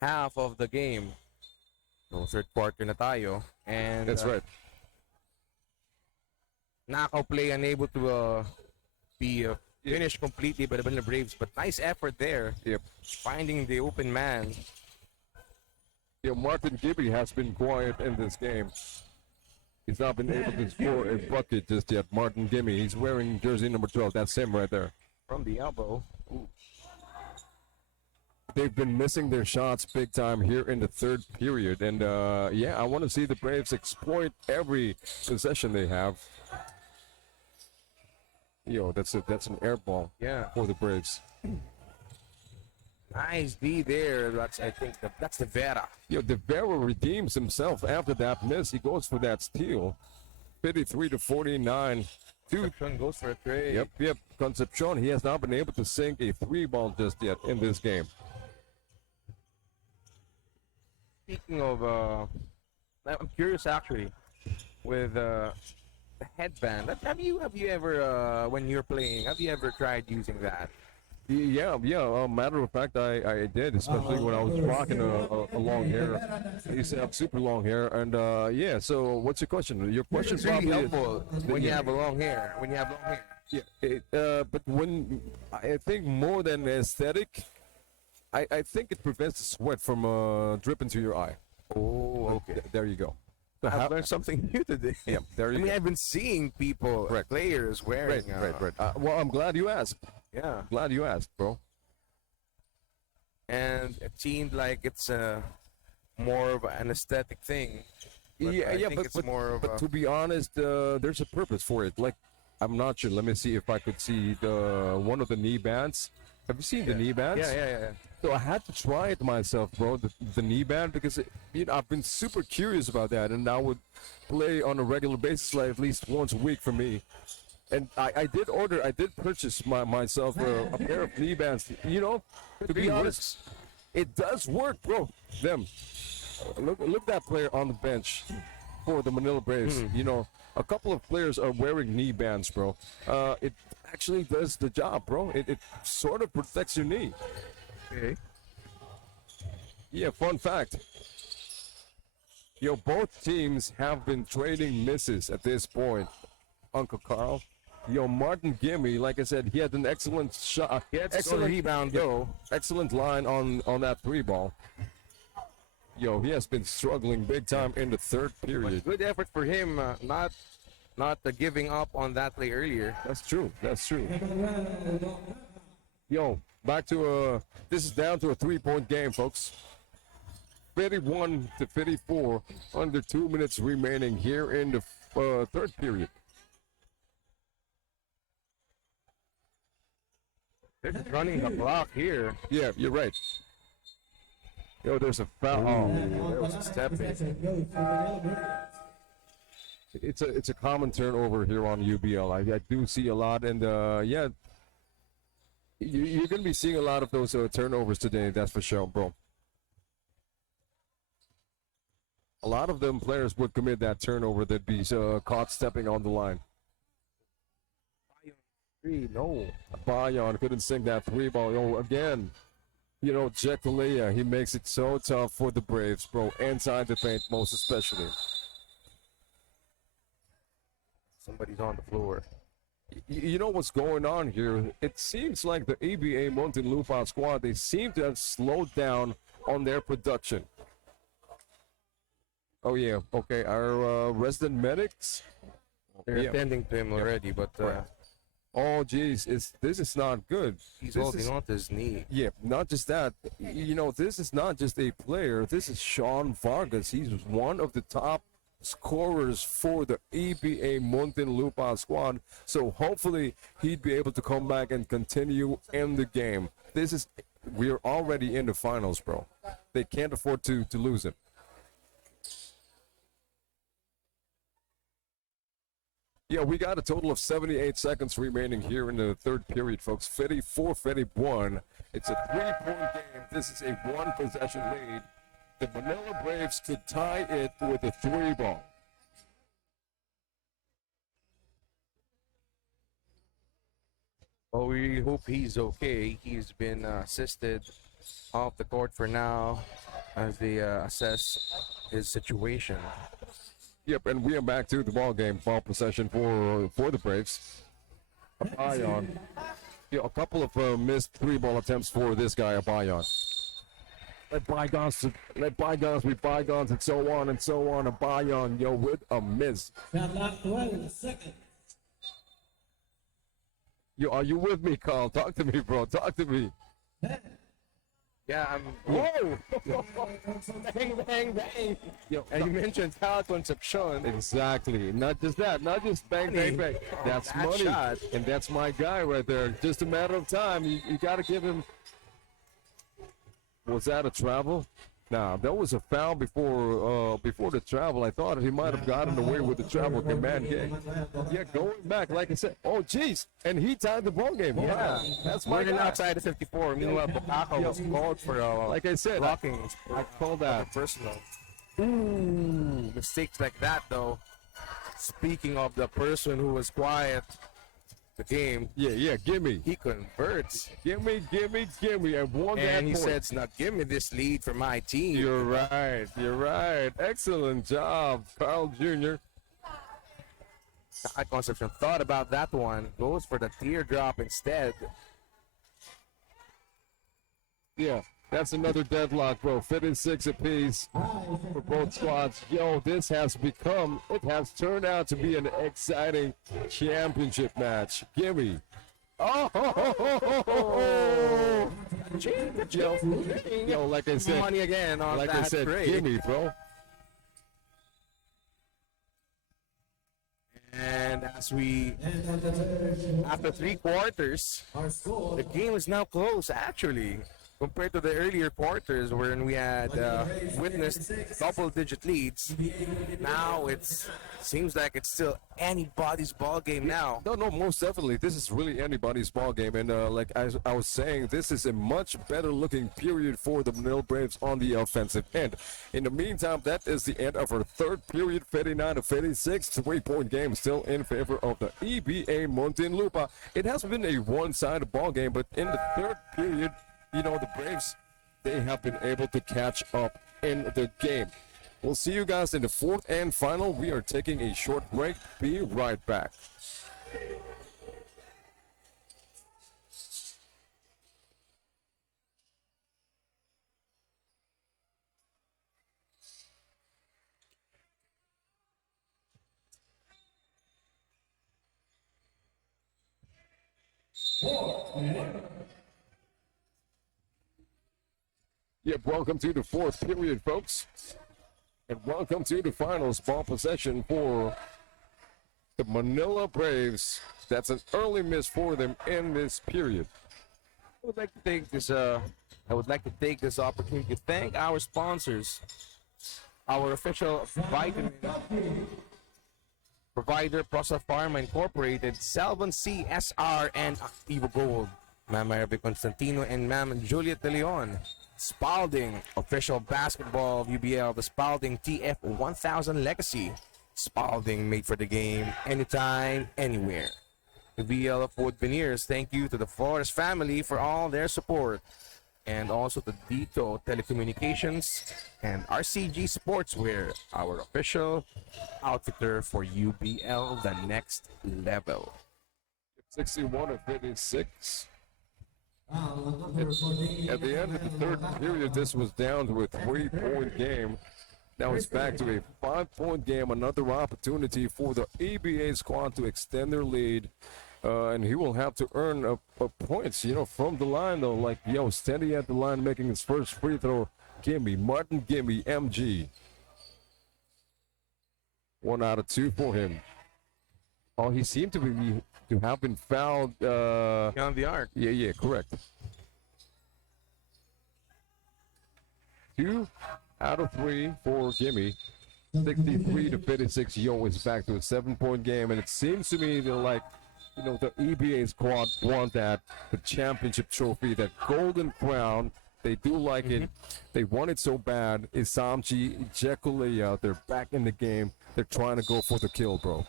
half of the game. So third quarter na tayo. And That's right. knockout play unable to be finished completely by the Manila Braves. But nice effort there. Yep. Finding the open man. Martin Gibby has been quiet in this game. He's not been able to score a bucket just yet. Martin Gibby, he's wearing jersey number 12. That's him right there. From the elbow. Ooh. They've been missing their shots big time here in the third period. And, I want to see the Braves exploit every possession they have. That's an air ball for the Braves. Nice D there. I think that's the Vera. De Vera redeems himself after that miss. He goes for that steal. 53-49. Concepcion goes for a trade. Yep. Concepcion, he has not been able to sink a 3-ball just yet in this game. Speaking of, I'm curious actually, with the headband. Have you ever, when you're playing, have you ever tried using that? Yeah. Matter of fact, I did, especially when I was rocking a long hair. I used to have super long hair, and So, what's your question? Your question It's really probably helpful when you have long hair. When you have long hair. Yeah. But when I think more than aesthetic, I think it prevents the sweat from dripping to your eye. Oh, okay. There you go. I've learned something new today. Yeah, there you go. I've been seeing people, Correct. players wearing. Right. Well, I'm glad you asked. Yeah. Glad you asked, bro. And it seemed like it's more of an aesthetic thing. But I think it's more of but a... to be honest, there's a purpose for it. Like, I'm not sure. Let me see if I could see one of the knee bands. Have you seen the knee bands? Yeah. So I had to try it myself, bro, the knee band, because I've been super curious about that, and I would play on a regular basis, like at least once a week for me. And I did purchase myself a pair of knee bands. You know, to be honest, it does work, bro. Them. Look that player on the bench for the Manila Braves. You know, a couple of players are wearing knee bands, bro. It actually does the job, bro. It sort of protects your knee. Okay. Yeah, fun fact. Yo, both teams have been trading misses at this point, Uncle Carl. Yo, Martin Gimme, like I said, he had an excellent shot. Excellent rebound, though. Excellent line on that three ball. Yo, he has been struggling big time in the third period. Good effort for him, not giving up on that play earlier. That's true. That's true. Yo, back to this is down to a 3-point game, folks. 51-54, under 2 minutes remaining here in the third period. They're just running the block here. Yeah, you're right. Yo, there's a foul. Oh, there was a step in. It's a common turnover here on UBL. I do see a lot, and yeah, you're gonna be seeing a lot of those turnovers today. That's for sure, bro. A lot of them players would commit that turnover. They'd be caught stepping on the line. No. Bayon couldn't sink that three ball. Yo, again, you know, Jack Talea, he makes it so tough for the Braves, bro. Inside the paint, most especially. Somebody's on the floor. You know what's going on here? It seems like the Eba Muntinlupa squad, they seem to have slowed down on their production. Oh, yeah. Okay, our resident medics. They're attending to him already, but oh, geez, this is not good. he's holding on to his knee. Yeah, not just that. You know, this is not just a player. This is Sean Vargas. He's one of the top scorers for the Eba Muntinlupa squad. So hopefully he'd be able to come back and continue in the game. We're already in the finals, bro. They can't afford to lose him. Yeah, we got a total of 78 seconds remaining here in the third period, folks. 54-51. It's a 3-point game. This is a one-possession lead. The Manila Braves could tie it with a 3-ball. Well, we hope he's okay. He's been assisted off the court for now as they assess his situation. Yep, and we are back to the ball game. Ball possession for the Braves. Abayon. Yeah, a couple of missed 3-ball attempts for this guy, Abayon. Let bygones be bygones, and so on and so on. Abayon, yo, with a miss. Shot clock 12 seconds. Yo, are you with me, Carl? Talk to me, bro. Talk to me. Yeah, Whoa! bang, bang, bang. Yo, And you mentioned foul conception. exactly. Not just that. Not just bang, bang, bang. That's that money. shot. And that's my guy right there. Just a matter of time. You got to give him. Was that a travel? Nah, that was a foul before the travel. I thought he might have gotten away with the travel command game. Yeah, going back, like I said. Oh, jeez. And he tied the ball game. Yeah, that's my Running guy. outside of 54. Meanwhile, Bukaka was called for Like I said, blocking. I call that. Personal. Ooh, mistakes like that, though. Speaking of the person who was quiet the game, Yeah, gimme. he converts. Gimme. And won that And he point. says, now give me this lead for my team. You're right. Excellent job, Carl Jr. That Concepcion thought about that one. Goes for the teardrop instead. Yeah, that's another deadlock, bro. 56 apiece for both squads. Yo, this has turned out to be an exciting championship match. Gimme. Oh, yo, like I said, Money again on like that I said, trade. gimme, bro. And And after 3 quarters, Our score. the game is now close actually. Compared to the earlier quarters when we had witnessed double-digit leads, now it seems like it's still anybody's ball game now. No, no, most definitely. This is really anybody's ball game, and like I was saying, this is a much better looking period for the Manila Braves on the offensive end. In the meantime, that is the end of our third period, 59-56, 3-point game still in favor of the EBA Muntinlupa. It has been a one-sided ball game, but in the third period, you know, the Braves, they have been able to catch up in the game. We'll see you guys in the fourth and final. We are taking a short break. Be right back. Yep, welcome to the fourth period, folks. And welcome to the finals ball possession for the Manila Braves. That's an early miss for them in this period. I would like to take this opportunity to thank our sponsors, our official vitamin provider, Prosa Pharma Incorporated, Salvan CSR, and Activo Gold. Ma'am Maravi Constantino and Ma'am Juliet De Leon. Spalding, official basketball of UBL, the Spalding TF1000 Legacy. Spalding, made for the game, anytime, anywhere. The VL of Wood Veneers, thank you to the Flores family for all their support. And also to Dito Telecommunications and RCG Sportswear, our official outfitter for UBL, the next level. 61-56. At the end of the third period, this was down to a 3-point game. Now it's back to a 5-point game. Another opportunity for the EBA squad to extend their lead. And he will have to earn points, you know, from the line, though. Like, yo, standing at the line, making his first free throw. Gimme, Martin, gimme, MG. 1 out of 2 for him. Oh, he seemed to have been fouled. On the arc. Yeah, correct. 2 out of 3 for Gimme. 63-56. Yo is back to a 7-point game, and it seems to me that, like, you know, the EBA squad want the championship trophy, that golden crown. They do like it. They want it so bad. Isamchi, Jekulea, they're back in the game. They're trying to go for the kill, bro.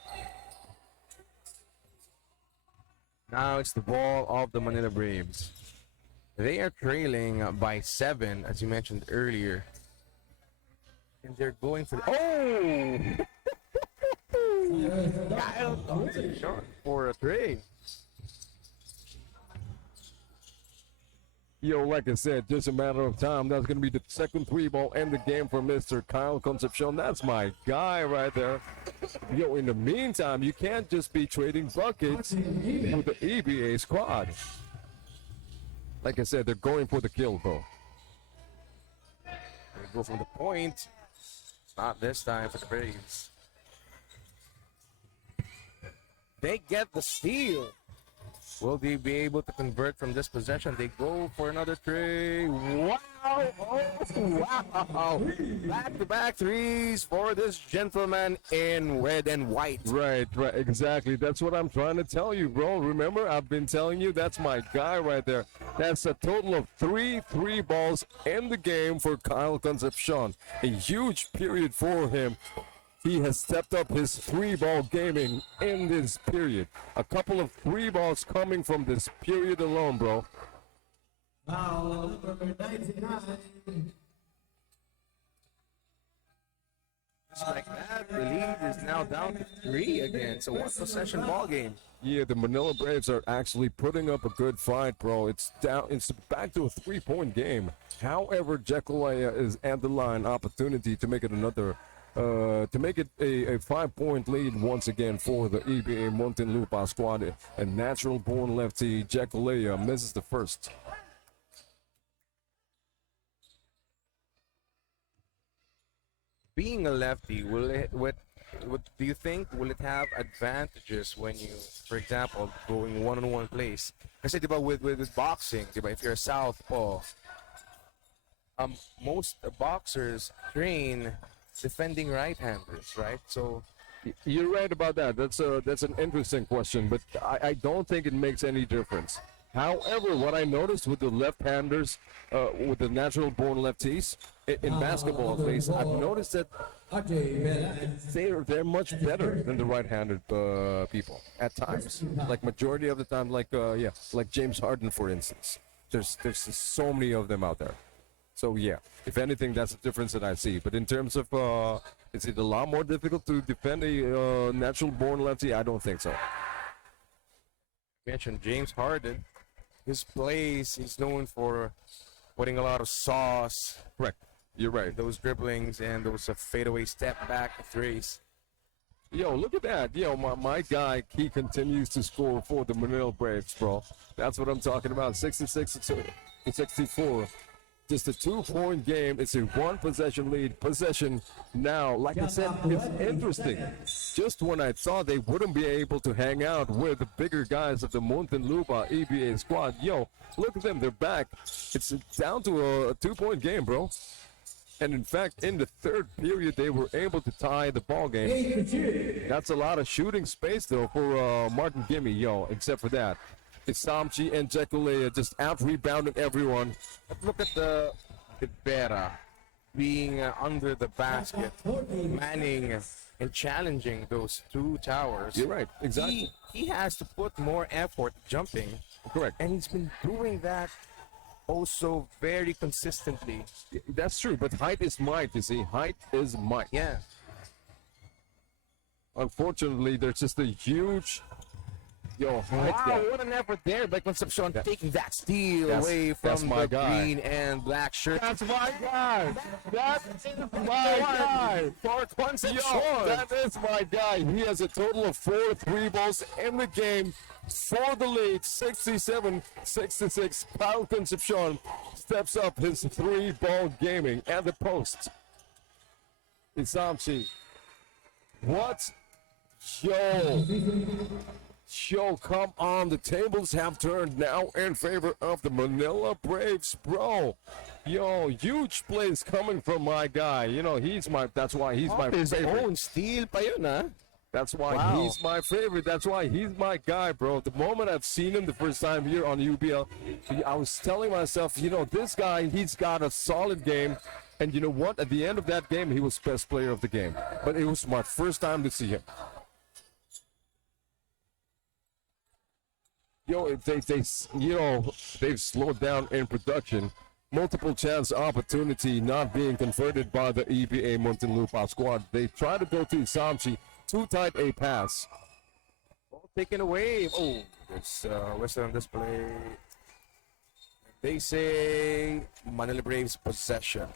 Now it's the ball of the Manila Braves. They are trailing by 7, as you mentioned earlier. And they're going for oh! Kyle Thompson shot for a 3. Yo, like I said, just a matter of time. That's going to be the second 3-ball and the game for Mr. Kyle Concepcion. That's my guy right there. Yo, in the meantime, you can't just be trading buckets with the EBA squad. Like I said, they're going for the kill, bro. They go from the point. Not this time for the Braves. They get the steal. Will they be able to convert from this possession? They go for another three. Wow! Oh, wow! Back-to-back threes for this gentleman in red and white. Right, exactly. That's what I'm trying to tell you, bro. Remember, I've been telling you that's my guy right there. That's a total of 3 balls in the game for Kyle Concepcion. A huge period for him. He has stepped up his 3-ball gaming in this period. A couple of 3 balls coming from this period alone, bro. Foul number 99. Just like that, the lead is now down to 3 again. So one possession ball game. Yeah, the Manila Braves are actually putting up a good fight, bro. It's back to a 3-point game. However, Jekulaya is at the line, opportunity to make it another. To make it a 5-point lead once again for the EBA Muntinlupa squad. A natural-born lefty, Jekulea, misses the first. Being a lefty, Do you think will it have advantages when you, for example, going one-on-one plays? Kasi diba with boxing, diba, if you're a southpaw, most boxers train defending right-handers, right? So You're right about that. That's an interesting question, but I don't think it makes any difference. However, what I noticed with the left-handers, with the natural-born lefties in basketball, at least, I've noticed that they're much better than the right-handed people at times. Like majority of the time, like James Harden, for instance. There's just so many of them out there. So yeah, if anything, that's the difference that I see. But in terms of, is it a lot more difficult to defend a natural-born lefty? I don't think so. mentioned James Harden. His plays, he's known for putting a lot of sauce. Correct. You're right. Those dribblings and those fadeaway step back threes. Yo, look at that. Yo, my guy, he continues to score for the Manila Braves, bro. That's what I'm talking about. 66 to 64. Just a 2-point game. It's a one possession lead. Possession now. Like I said, it's interesting. Just when I thought they wouldn't be able to hang out with the bigger guys of the Muntinlupa EBA squad, yo, look at them. They're back. It's down to a 2-point game, bro. And in fact, in the third period, they were able to tie the ball game. That's a lot of shooting space, though, for Martin Gimme, yo, except for that. It's Samchi and Jekulea just out-rebounding everyone. But look at the Ibera being under the basket, manning and challenging those two towers. You're right, exactly. He has to put more effort jumping. Correct. And he's been doing that also very consistently. That's true, but height is might, you see. Height is might. Yeah. Unfortunately, there's just a huge... Yo, height Wow, gap. what an effort there by Concepcion, taking that steal That's- away that's from my the guy. green and black shirt. That's my guy. That is my guy. For Concepcion. Yo, that is my guy. He has a total of 4 3 balls in the game for the lead. 67-66. Paul Concepcion steps up his 3-ball gaming at the post. Isamchi. What? Yo, come on. The tables have turned now in favor of the Manila Braves, bro. Yo, huge plays coming from my guy. You know, that's why he's my His favorite. own steal pa yun, ha? That's why Wow. he's my favorite. That's why he's my guy, bro. The moment I've seen him the first time here on UBL, I was telling myself, you know, this guy, he's got a solid game. And you know what? At the end of that game, he was best player of the game. But it was my first time to see him. Yo, they've slowed down in production. Multiple chance opportunity not being converted by the EBA Muntinlupa squad. They try to go to Isamchi, too tight a pass. Ball taken away. Oh, there's Western display. They say Manila Braves possession.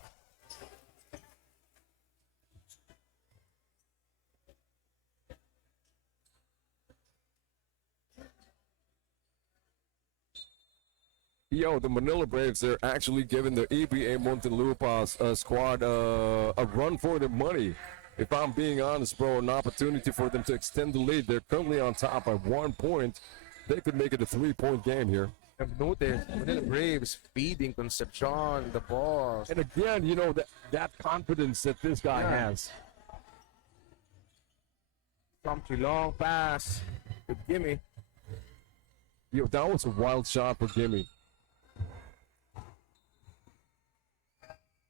Yo, the Manila Braves, they're actually giving the EBA Muntinlupa squad a run for their money. If I'm being honest, bro, an opportunity for them to extend the lead. They're currently on top by 1 point. They could make it a 3-point game here. I've noticed Manila Braves feeding Concepcion the ball. And again, you know, that confidence that this guy Yeah. has. Come to long pass. Good gimme. Yo, that was a wild shot for Gimme.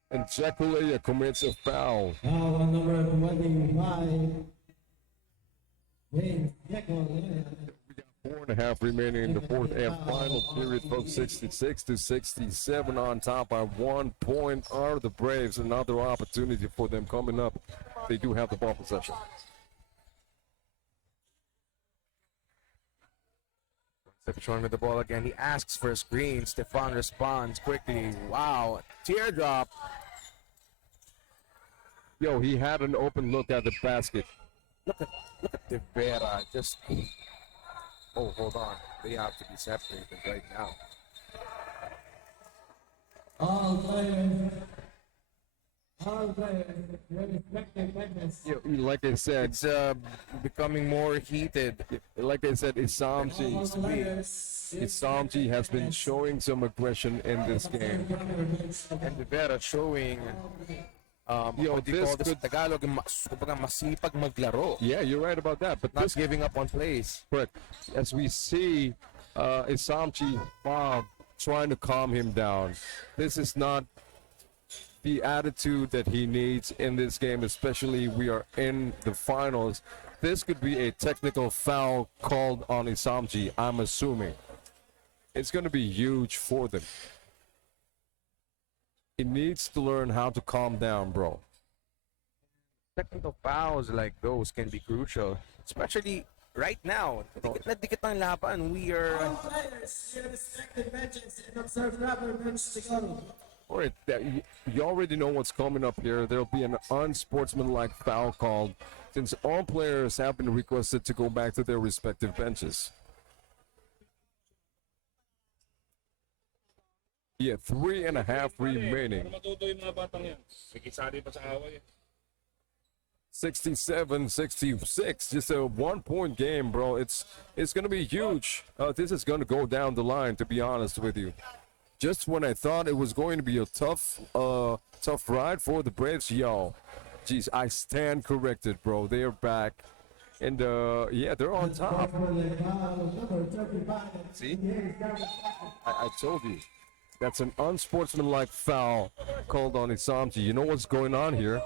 And Jekulea commits a foul. Foul on number 25. James Jekyll. 4.5 remaining in the fourth and final period, folks. 66 to 67 on top by 1 point are the Braves. Another opportunity for them coming up. They do have the ball possession. Concepcion with the ball again. He asks for a screen. Stefan responds quickly. Wow. Teardrop. Yo, he had an open look at the basket. Look at De Vera. Just. Oh, hold on. They have to be separated right now. All players all players, your respective benches. Like I said, It's becoming more heated. like I said, Isamji has been showing some aggression in this game. And Rivera showing what do you this call this in could- Tagalog, kumbaga masipag maglaro. Yeah, you're right about that. But Not this giving up on plays. correct. As we see Isamji Bob trying to calm him down. This is not the attitude that he needs in this game, especially we are in the finals. This could be a technical foul called on Isamji, I'm assuming. It's going to be huge for them. He needs to learn how to calm down, bro. Technical fouls like those can be crucial, especially right now. Dikit na dikit ang laban. We are All players, your respective benches, and observe rubber bench to go. All right, you already know what's coming up here. There'll be an unsportsmanlike foul called since all players have been requested to go back to their respective benches. Yeah, 3.5 remaining. Matuto yung mga batang yan. Sikisari pa sa away. 67-66, just a 1-point game, bro. It's gonna be huge. This is gonna go down the line, to be honest with you. Just when I thought it was going to be a tough ride for the Braves, geez, I stand corrected, bro. They are back, and yeah, they're on top. See, I told you, that's an unsportsmanlike foul called on Isamji. You know what's going on here?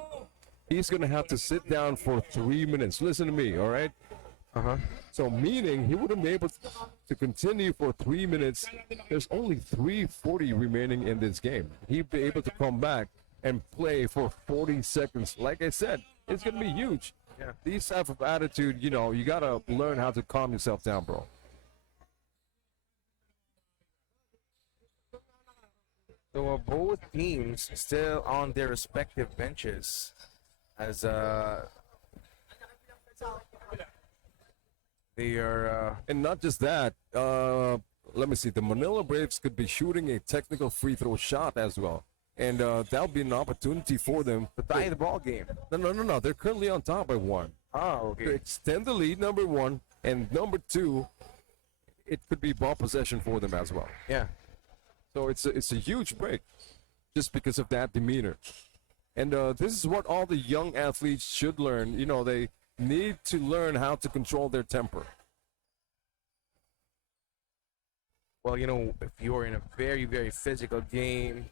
He's gonna have to sit down for 3 minutes. Listen to me, all right? So meaning he wouldn't be able to continue for 3 minutes. There's only 3:40 remaining in this game. He'd be able to come back and play for 40 seconds. Like I said, it's gonna be huge. Yeah. These type of attitude, you gotta learn how to calm yourself down, bro. So both teams still on their respective benches as they are And not just that, let me see, the Manila Braves could be shooting a technical free throw shot as well. And that'll be an opportunity for them. to tie the ball game. No. They're currently on top by one. Oh, To okay. extend the lead, number one. And number two, it could be ball possession for them as well. Yeah. So it's a huge break just because of that demeanor. And this is what all the young athletes should learn. They need to learn how to control their temper. Well, if you're in a very, very physical game,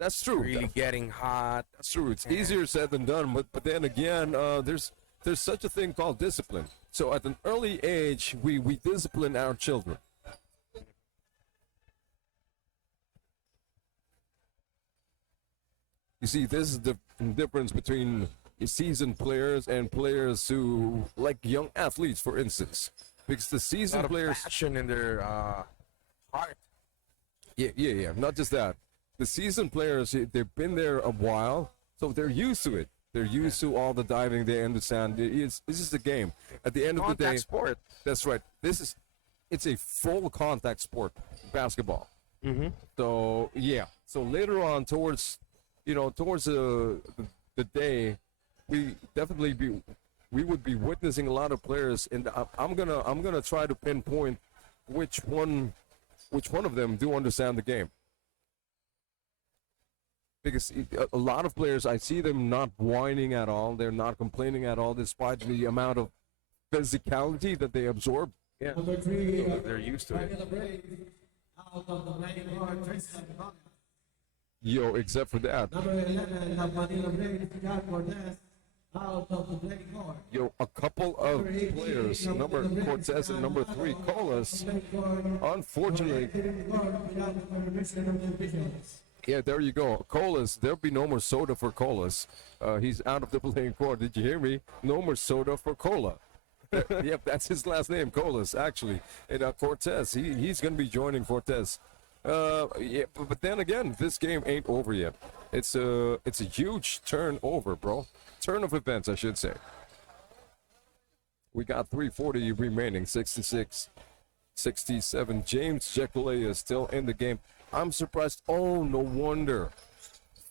That's true. really getting hot, That's true. It's easier said than done, but then again, there's such a thing called discipline. So at an early age, we discipline our children. You see, this is the difference between seasoned players and players who, like young athletes, for instance. Because the a lot seasoned of players, passion in their heart. yeah. Not just that. The seasoned players, they've been there a while, so they're used to it. They're used to all the diving. They understand. This is the game. At the end of the day, Contact sport. that's right. It's a full contact sport, basketball. Mm-hmm. So yeah. So later on, towards the day, we would be witnessing a lot of players, and I'm gonna try to pinpoint which one of them do understand the game. Because a lot of players, I see them not whining at all. They're not complaining at all, despite the amount of physicality that they absorb. Yeah. Number 3, They're used to it. Manila Braves, out of the playing court, Tristan Boggs. Yo, except for that, Number 11, of Manila Braves, John Cortez, out of the playing court. yo, a couple of players, number Cortez and number 3 Colas, unfortunately, yeah, there you go. Colas, there'll be no more soda for Colas. He's out of the playing court. Did you hear me? No more soda for Cola. Yep, that's his last name, Colas, actually. And Cortez, he's going to be joining Cortez. Yeah, but then again, this game ain't over yet. It's a huge turnover, bro. Turn of events, I should say. We got 3:40 remaining, 66, 67. James Jekyll is still in the game. I'm surprised. Oh, no wonder.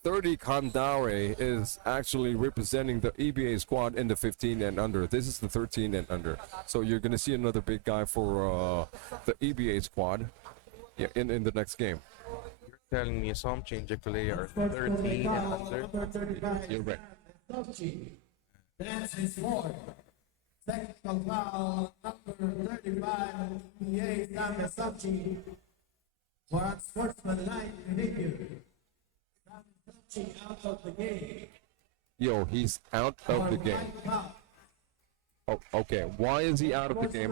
30 Kandare is actually representing the EBA squad in the 15 and under. This is the 13 and under. So you're going to see another big guy for the EBA squad, yeah, in the next game. You're telling me Asomchi and Jekulé are 13 and under? You're right. That's his fourth. Technical foul, number 35, EA Dame Subchi. For unsportsmanlike behavior. Dame Subchi out of the game. Yo, he's out of the game. Oh, okay. Why is he out of the game?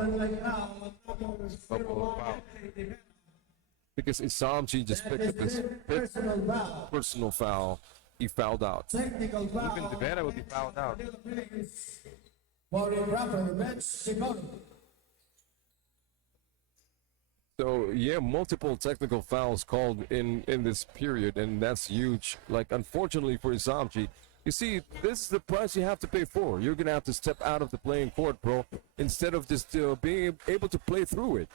Because Isamchi just picked up his fifth personal foul. He fouled out. Technical foul. Even Devera will be fouled out. For improper bench Chicago. So yeah, multiple technical fouls called in this period, and that's huge. Like, unfortunately for Isamchi, you see, this is the price you have to pay for. You're gonna have to step out of the playing court, bro, instead of just being able to play through it.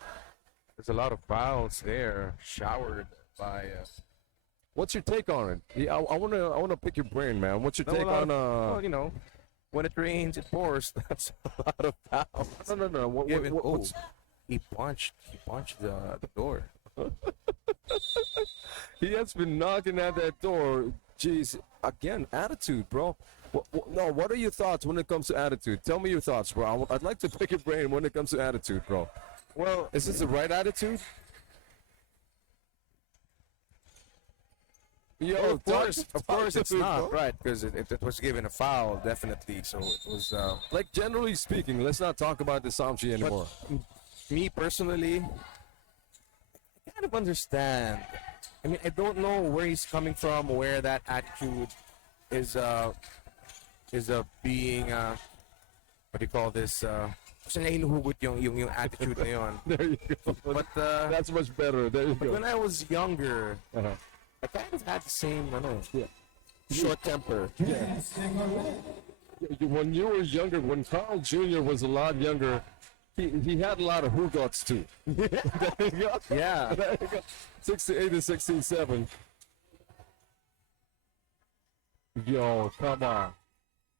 There's a lot of fouls there, showered by. What's your take on it? Yeah, I wanna pick your brain, man. What's your take a lot on well, you know, when it rains, it pours. That's a lot of fouls. No. What's He punched the door. He has been knocking at that door. Jeez, again, attitude, bro. What are your thoughts when it comes to attitude? Tell me your thoughts, bro. I'd like to pick your brain when it comes to attitude, bro. Well, is this the right attitude? Yo, Of course, it's not bro. right because it was given a foul, definitely. So it was. Like, generally speaking, let's not talk about the Samchi anymore. Me personally, I kind of understand. I mean, I don't know where he's coming from, where that attitude is being what do you call this? Kasi nga hinuhugot yung attitude na yun. There you go. But That's much better. There you go. when I was younger, Uh-huh. I kind of had the same, Yeah. short temper. When you were younger, when Carl Jr. was a lot younger, he had a lot of hoogots too. There you go. Yeah. There you go. 68 to 67. Yo, come on.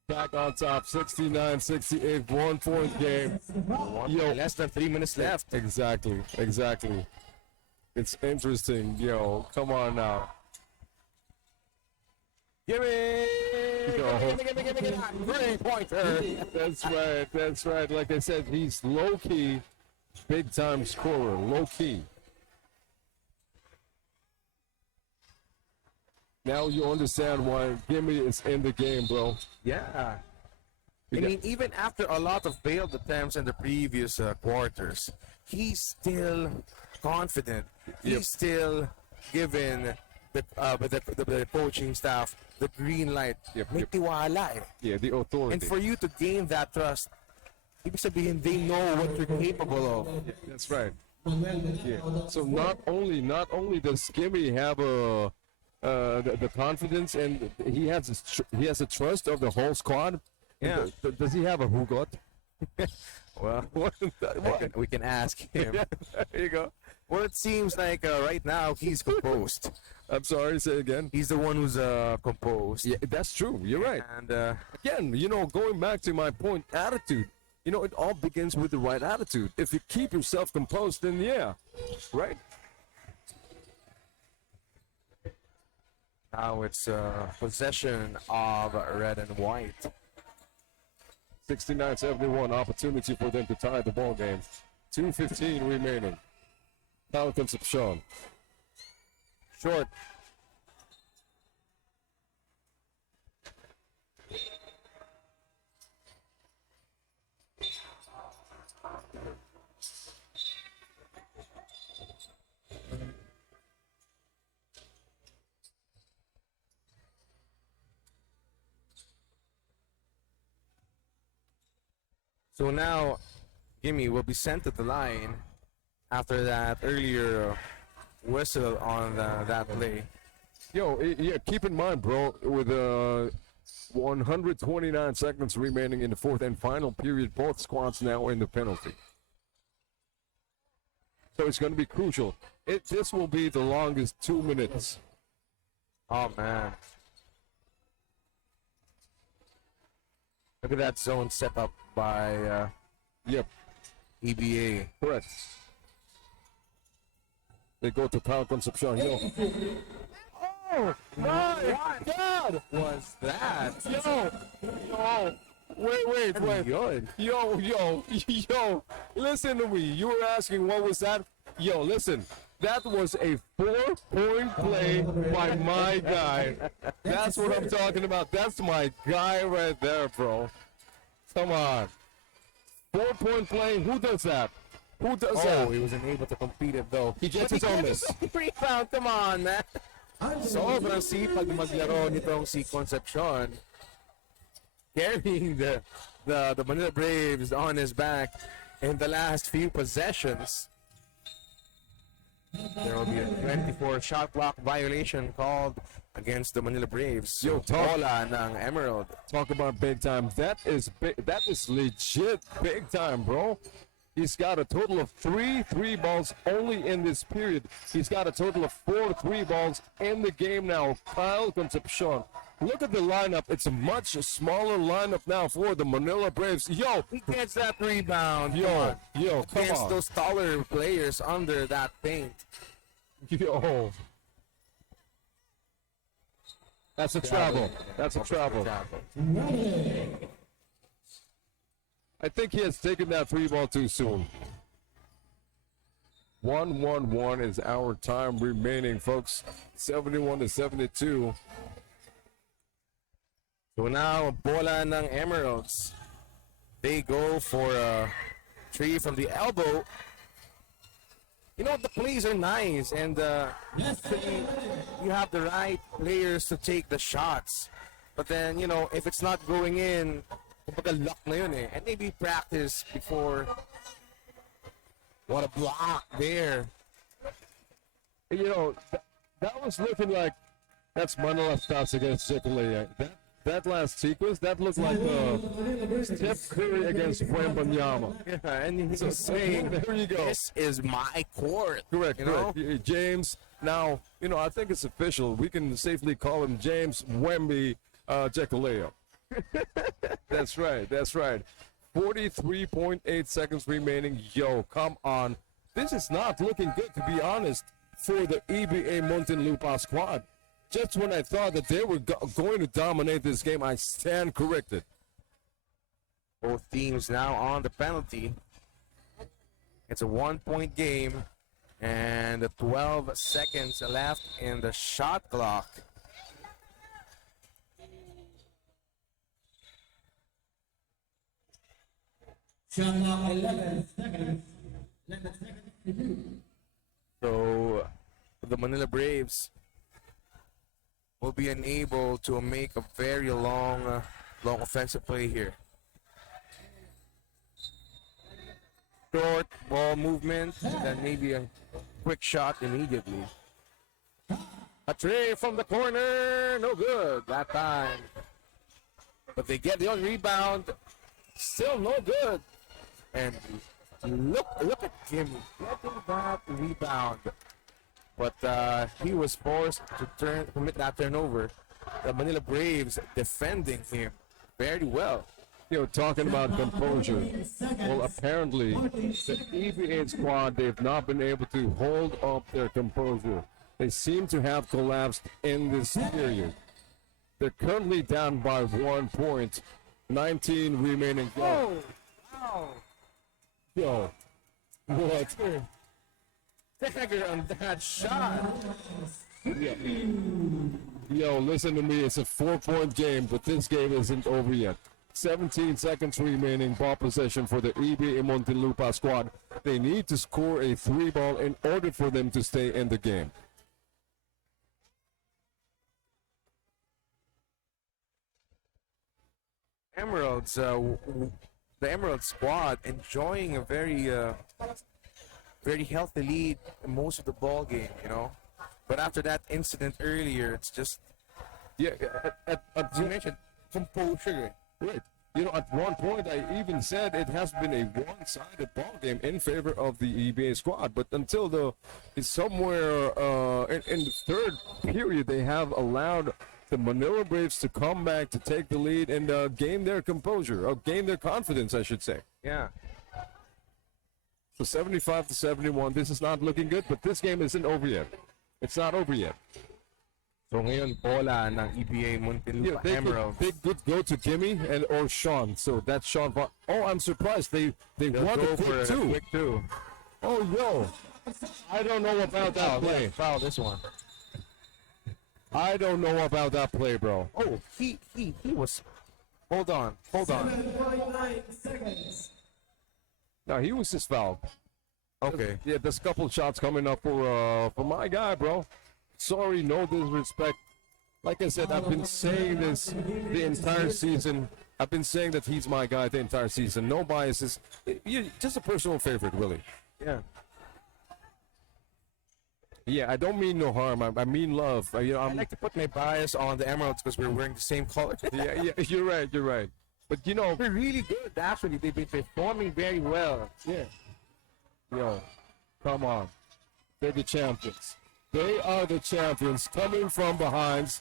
Back on top, 69-68, 1 point game. Yo, Less than 3 minutes left. exactly. It's interesting. Yo, come on now. Give me! Yo. Give me! Three-pointer! That's right. Like I said, he's low-key, big-time scorer, low-key. Now you understand why Gimme is in the game, bro. Yeah. I Yeah. mean, even after a lot of failed attempts in the previous quarters, he's still confident. He's still given the coaching staff the green light. May tiwala eh. Yeah, the authority. And for you to gain that trust, ibig sabihin, they know what you're capable of. That's right. Yeah. So not only does Gimme have the confidence, and he has the trust of the whole squad. Yeah. Does he have a hugot? Well, we can ask him. Yeah, there you go. Well, it seems like right now he's composed. I'm sorry, say again. He's the one who's composed. Yeah, that's true. You're right. And Again, going back to my point, attitude. It all begins with the right attitude. If you keep yourself composed, then yeah, right? now it's possession of red and white. 69-71, opportunity for them to tie the ball game. 2:15 remaining. Foul Concepcion. Short. So now, Gimme will be sent to the line after that earlier whistle on that play. Yeah, keep in mind, bro, with 129 seconds remaining in the fourth and final period, both squads now in the penalty. So it's going to be crucial. This will be the longest 2 minutes. Oh man, Look at that zone set up by Yep, EBA. correct. They go to Kyle Concepcion. Yo, Oh my God! Was that? yo, wait. Good. Yo, listen to me. You were asking what was that? Yo, listen. That was a 4-point play by my guy. That's what I'm talking about. That's my guy right there, bro. Come on. 4-point play. Who does that? Who does Oh, that? he wasn't able to complete it though. He gets But his own miss. Rebound, come on, man. Sobrang sipag maglaro nitong si Concepcion. Carrying the Manila Braves on his back in the last few possessions. There will be a 24 shot clock violation called against the Manila Braves. Yo, talk- Bola ng Emerald. Talk about big time. That is big. That is legit big time, bro. He's got a total of 3 balls only in this period. He's got a total of 4 balls in the game now. Kyle Concepcion. Look at the lineup. It's a much smaller lineup now for the Manila Braves. Yo, He gets that rebound. yo, come Against on. those taller players under that paint. Yo. That's a travel. That's a travel. I think he has taken that 3 ball too soon. 1-1-1 is our time remaining, folks. 71-72. So now, bola ng Emeralds. They go for a 3 from the elbow. You know, the plays are nice, and you have the right players to take the shots. But then, you know, if it's not going in, kumbaga luck na yun eh. And maybe practice before. What a block there. You know, that was looking like that's Manila Stars against Chicalea. That last sequence, that looked like Steph Curry against Wembanyama. Yeah, and he's saying, there you go. this is my court. Correct, you know? correct. James, now, you know, I think it's official. We can safely call him James Wemby Chicalea. That's right, that's right. 43.8 seconds remaining. Yo, come on. This is not looking good, to be honest, for the EBA Muntinlupa squad. Just when I thought that they were going to dominate this game, I stand corrected. Both teams now on the penalty. It's a 1-point game, and 12 seconds left in the shot clock. Shot clock 11 seconds. 11 seconds to do. So the Manila Braves will be unable to make a very long offensive play here. Short ball movement, and then maybe a quick shot immediately. A tray from the corner, no good that time. But they get the on rebound, still no good. And look at him getting that rebound. But he was forced to commit that turnover. The Manila Braves defending him very well. You know, talking about composure. Well, apparently, the EBA squad, they've not been able to hold up their composure. They seem to have collapsed in this period. They're currently down by 1 point. 19 remaining. Wow. Yo, what? Dagger on that shot. Yo, listen to me. It's a 4-point game, but this game isn't over yet. 17 seconds remaining. Ball possession for the EBA Muntinlupa squad. They need to score a 3 ball in order for them to stay in the game. Emeralds, the Emerald squad enjoying a very healthy lead in most of the ball game, you know. But after that incident earlier, it's just, Yeah, as you mentioned, composure. right. You know, at one point, I even said it has been a one-sided ball game in favor of the EBA squad. But until it's somewhere in the third period, they have allowed the Manila Braves to come back to take the lead and gain their composure, or gain their confidence, I should say. Yeah. So 75 to 71. This is not looking good, but this game isn't over yet. It's not over yet. So ngayon, bola ng EBA Muntinlupa They Emeralds. could go to Gimme and or Sean. So that's Sean. Oh, I'm surprised they They'll won go the for quick a two. quick two. Oh, yo. I don't know about that play. Foul this one. I don't know about that play, bro. Oh, he was. Hold on. 7.9 seconds. No, he was just fouled. Okay. Yeah, there's a couple shots coming up for my guy, bro. Sorry, no disrespect. Like I said, I've been saying this the entire season. I've been saying that he's my guy the entire season. No biases. Just a personal favorite, really. Yeah. Yeah, I don't mean no harm. I mean love. You know, I like to put my bias on the Emeralds because we're wearing the same color. yeah, you're right. You're right. But you know, They're really good, actually. They've been performing very well. yeah. Yo, come on. They're the champions. They are the champions coming from behind.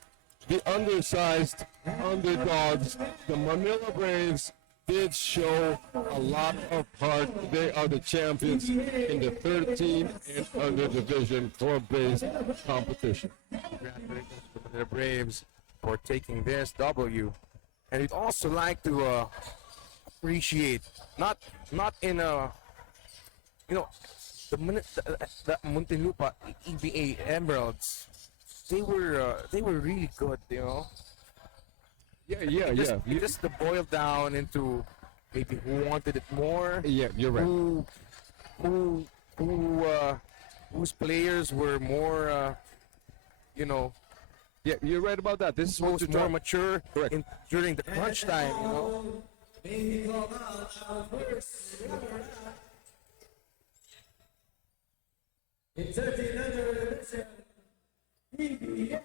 The undersized underdogs, the Manila Braves, did show a lot of heart. They are the champions in the 13 and under division core-based competition. Congratulations to the Braves for taking this W. And we'd also like to appreciate, not in a, the Muntinlupa EBA Emeralds. They were really good, Yeah. It just boiled down into maybe who wanted it more. Yeah, you're right. Whose players were more, Yeah, you're right about that. This is what who's you're more talking. mature Correct. during the crunch time. Maybe call out our first runner-up. In 13 under division, EBA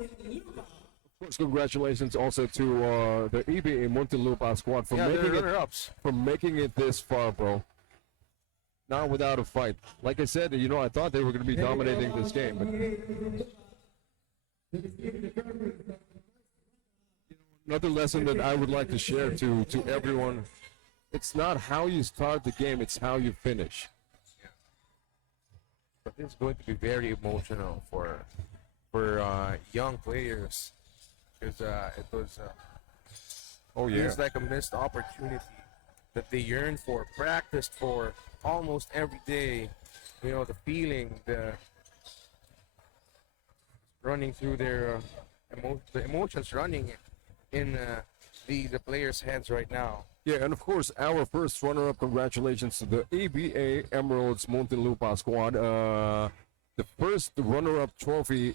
Muntinlupa. Of course, congratulations also to the EBA Muntinlupa squad for Yeah, they're making it runner-ups. for making it this far, bro. Not without a fight. Like I said, I thought they were going to be dominating this game, but another lesson that I would like to share to everyone: it's not how you start the game; it's how you finish. But it's going to be very emotional for young players because it was Oh yeah. feels like a missed opportunity that they yearned for, practiced for almost every day. The feeling, the running through their the emotions running in the players' heads right now. Yeah, and of course, our first runner-up, congratulations to the EBA Emeralds Muntinlupa squad. The first runner-up trophy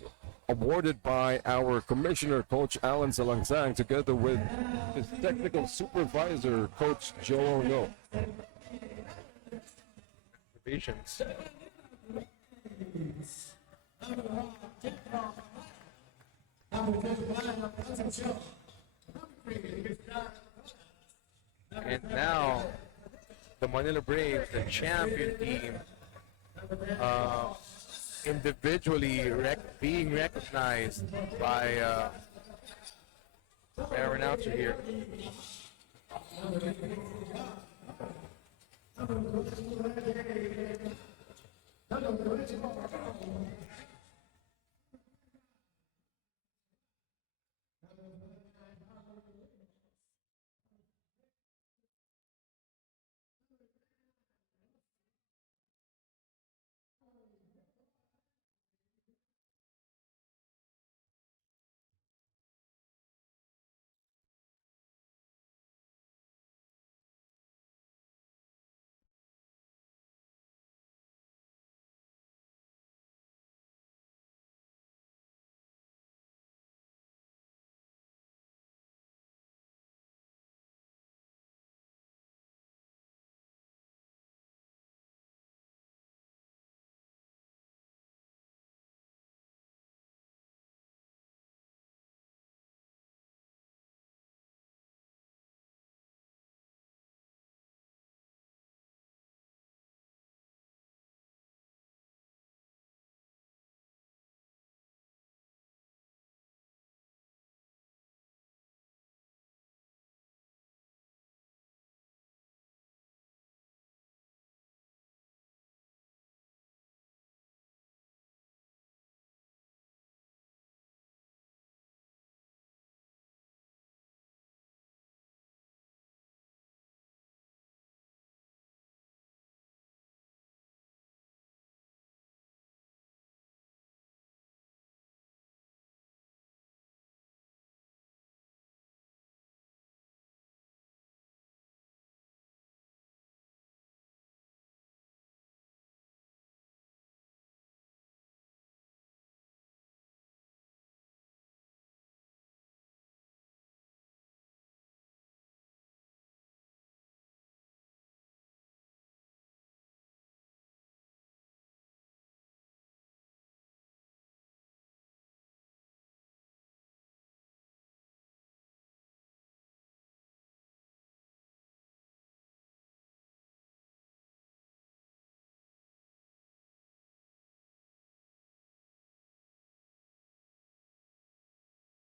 awarded by our commissioner, Coach Alan Salangsang, together with his technical supervisor, Coach Joe Ono. Patience. And now, the Manila Braves, the champion team, individually being recognized by our announcer here.